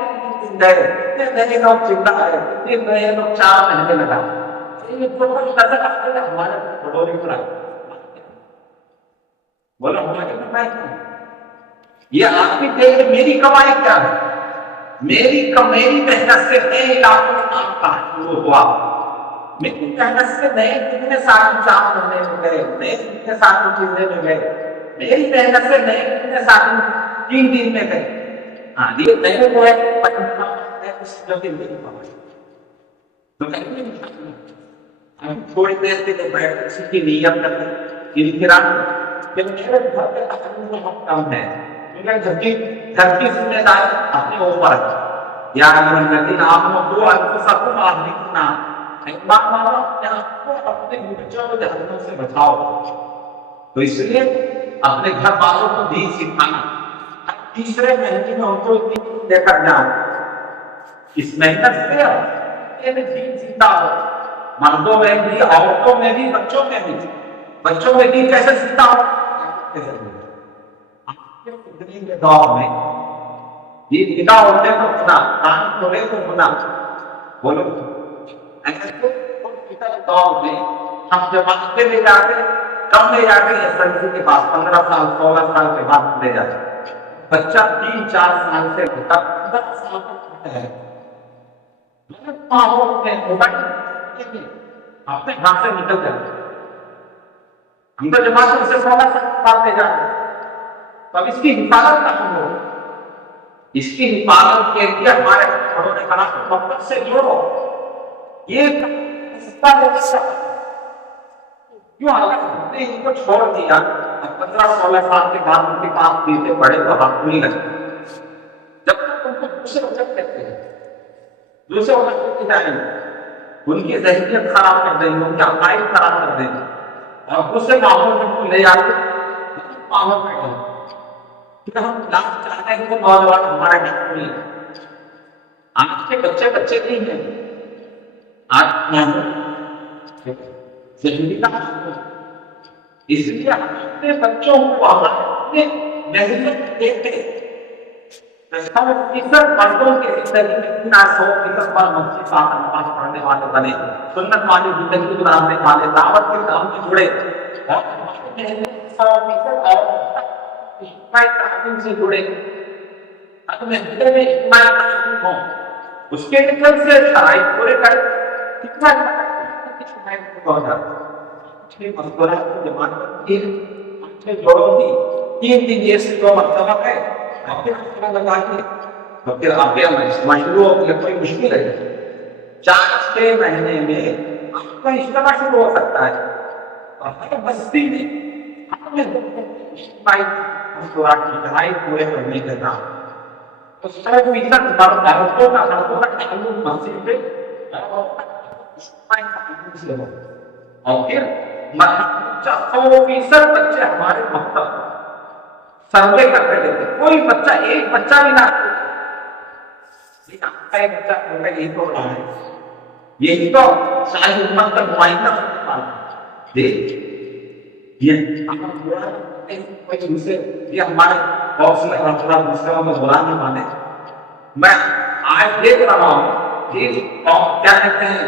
گئے، کتنے نئے لوگ زندہ آئے، کتنے نئے لوگ 4 مہینے لگا. نظر آتے ہیں ہمارے بڑوری پر بولو ہماری کمائی کیا ہے؟ یہ آپ بھی دیکھ میری کمائی کیا ہے. میری محنت سے نئے علاقوں میں کام کہاں شروع ہوا. میری محنت سے نئے کتنے ساتھی 4 مہینے میں گئے، نئے کتنے ساتھی چیزیں میں گئے. میری محنت سے نئے کتنے ساتھی 3 دن میں گئے. ہاں یہ نئے جو ہے تو ہم تھوڑی دیر کے لیے بیٹھ کر اسی کی نیت کرتے ہیں کہ میرے گھر کے تعلیم میں بہت کم ہے. گھر کی ذمہ داری اپنے اوپر ہے. یا لیکن آپ کو انفسکم اہلیکم ایمان والو اپنے آپ کو اپنے بچوں کو جہنم سے بچاؤ. تو اس لیے اپنے گھر والوں کو دین سکھانا، تیسرے مہینے میں ان کو دین دے کر جانا. اس محنت سے دین زندہ ہو. مردوں میں بھی، عورتوں میں بھی، بچوں میں بھی. بچوں میں دین کیسے زندہ ہو؟ دین کے دور میں دین نکاح ہوتے تو ہونا، کان کھولے تو ہونا. بولو ایسے دور میں ہم جماعت لے جاتے، کم لے جاتے ایس ایل سی کے پاس 15 سال 16 سال کے بعد لے جاتے. بچہ 3-4 سال سے ہوتا 15 سال تک ہے. ماحول میں موبائل اپنے ہاتھ سے نکل جاتے. ہم تو جماعت سے 16 سال بعد لے جاتے. تو اب اس کی حفاظت کہاں ہو؟ اس کی حفاظت کے لیے ہمارے بڑوں نے کہا کہ مکتب سے جوڑو. یہ کیوں اگر ہم نے ان کو چھوڑ دیا 15-16 سال کے بعد ان کے پاس پیتے پڑے تو ہم نہیں لگتے. جب تک ان کو دوسرے وقت کہتے ہیں، دوسرے وقت کی جائیں ان کی ذہنیت خراب کر دیں گے، ان کے عقائد خراب کر دیں گے اور دوسرے ماحول میں ان کو لے جاتے ماحول میں گئے. پھر ہم لاکھ چاہتے ہیں کہ نوجوان ہمارے گھر میں آج کے بچے نہیں ہیں. آج ذہنی کا اس لیے اپنے بچوں کو اپنے محنت دیتے مردوں کے زندگی میں اتنا 100% پر مسجد کا نماز پڑھنے والے بنے، سنت والی زندگی گزارنے والے، دعوت کے کام میں جڑے اور 100% اجتماعی تعلیم سے جڑے. اپنے دل میں اجتماعی تعلیم ہو، اس کے نکل سے شرائط پورے کرے. کتنا ہو جاتا ہے مذکورات کو جمع کرتی ہے. جوڑوں کی 3 دن یہ سے 2 مرتبہ ہے اور پھر لگا کے تو پھر آپ اجتماع شروع ہو گیا. کوئی مشکل ہے 4-6 مہینے میں آپ کا اجتماع شروع ہو سکتا ہے. اور ہر بستی میں ہم نے اجتماعی مذکورات کی پڑھائی پورے کرنے کے کام تو 100% مردوں کا تعلق مسجد پہ اور پھر 100% بچے ہمارے مکتب سروے کرتے رہتے. کوئی بچہ ایک بچہ بھی نہ بچہ یہی تو رہا ہے، یہی تو شاید امت کا نمائندہ یہ ہمارے حوصلہ رکھنا مسلموں میں بلانے والے. میں آج دیکھ رہا ہوں کہ کیا کہتے ہیں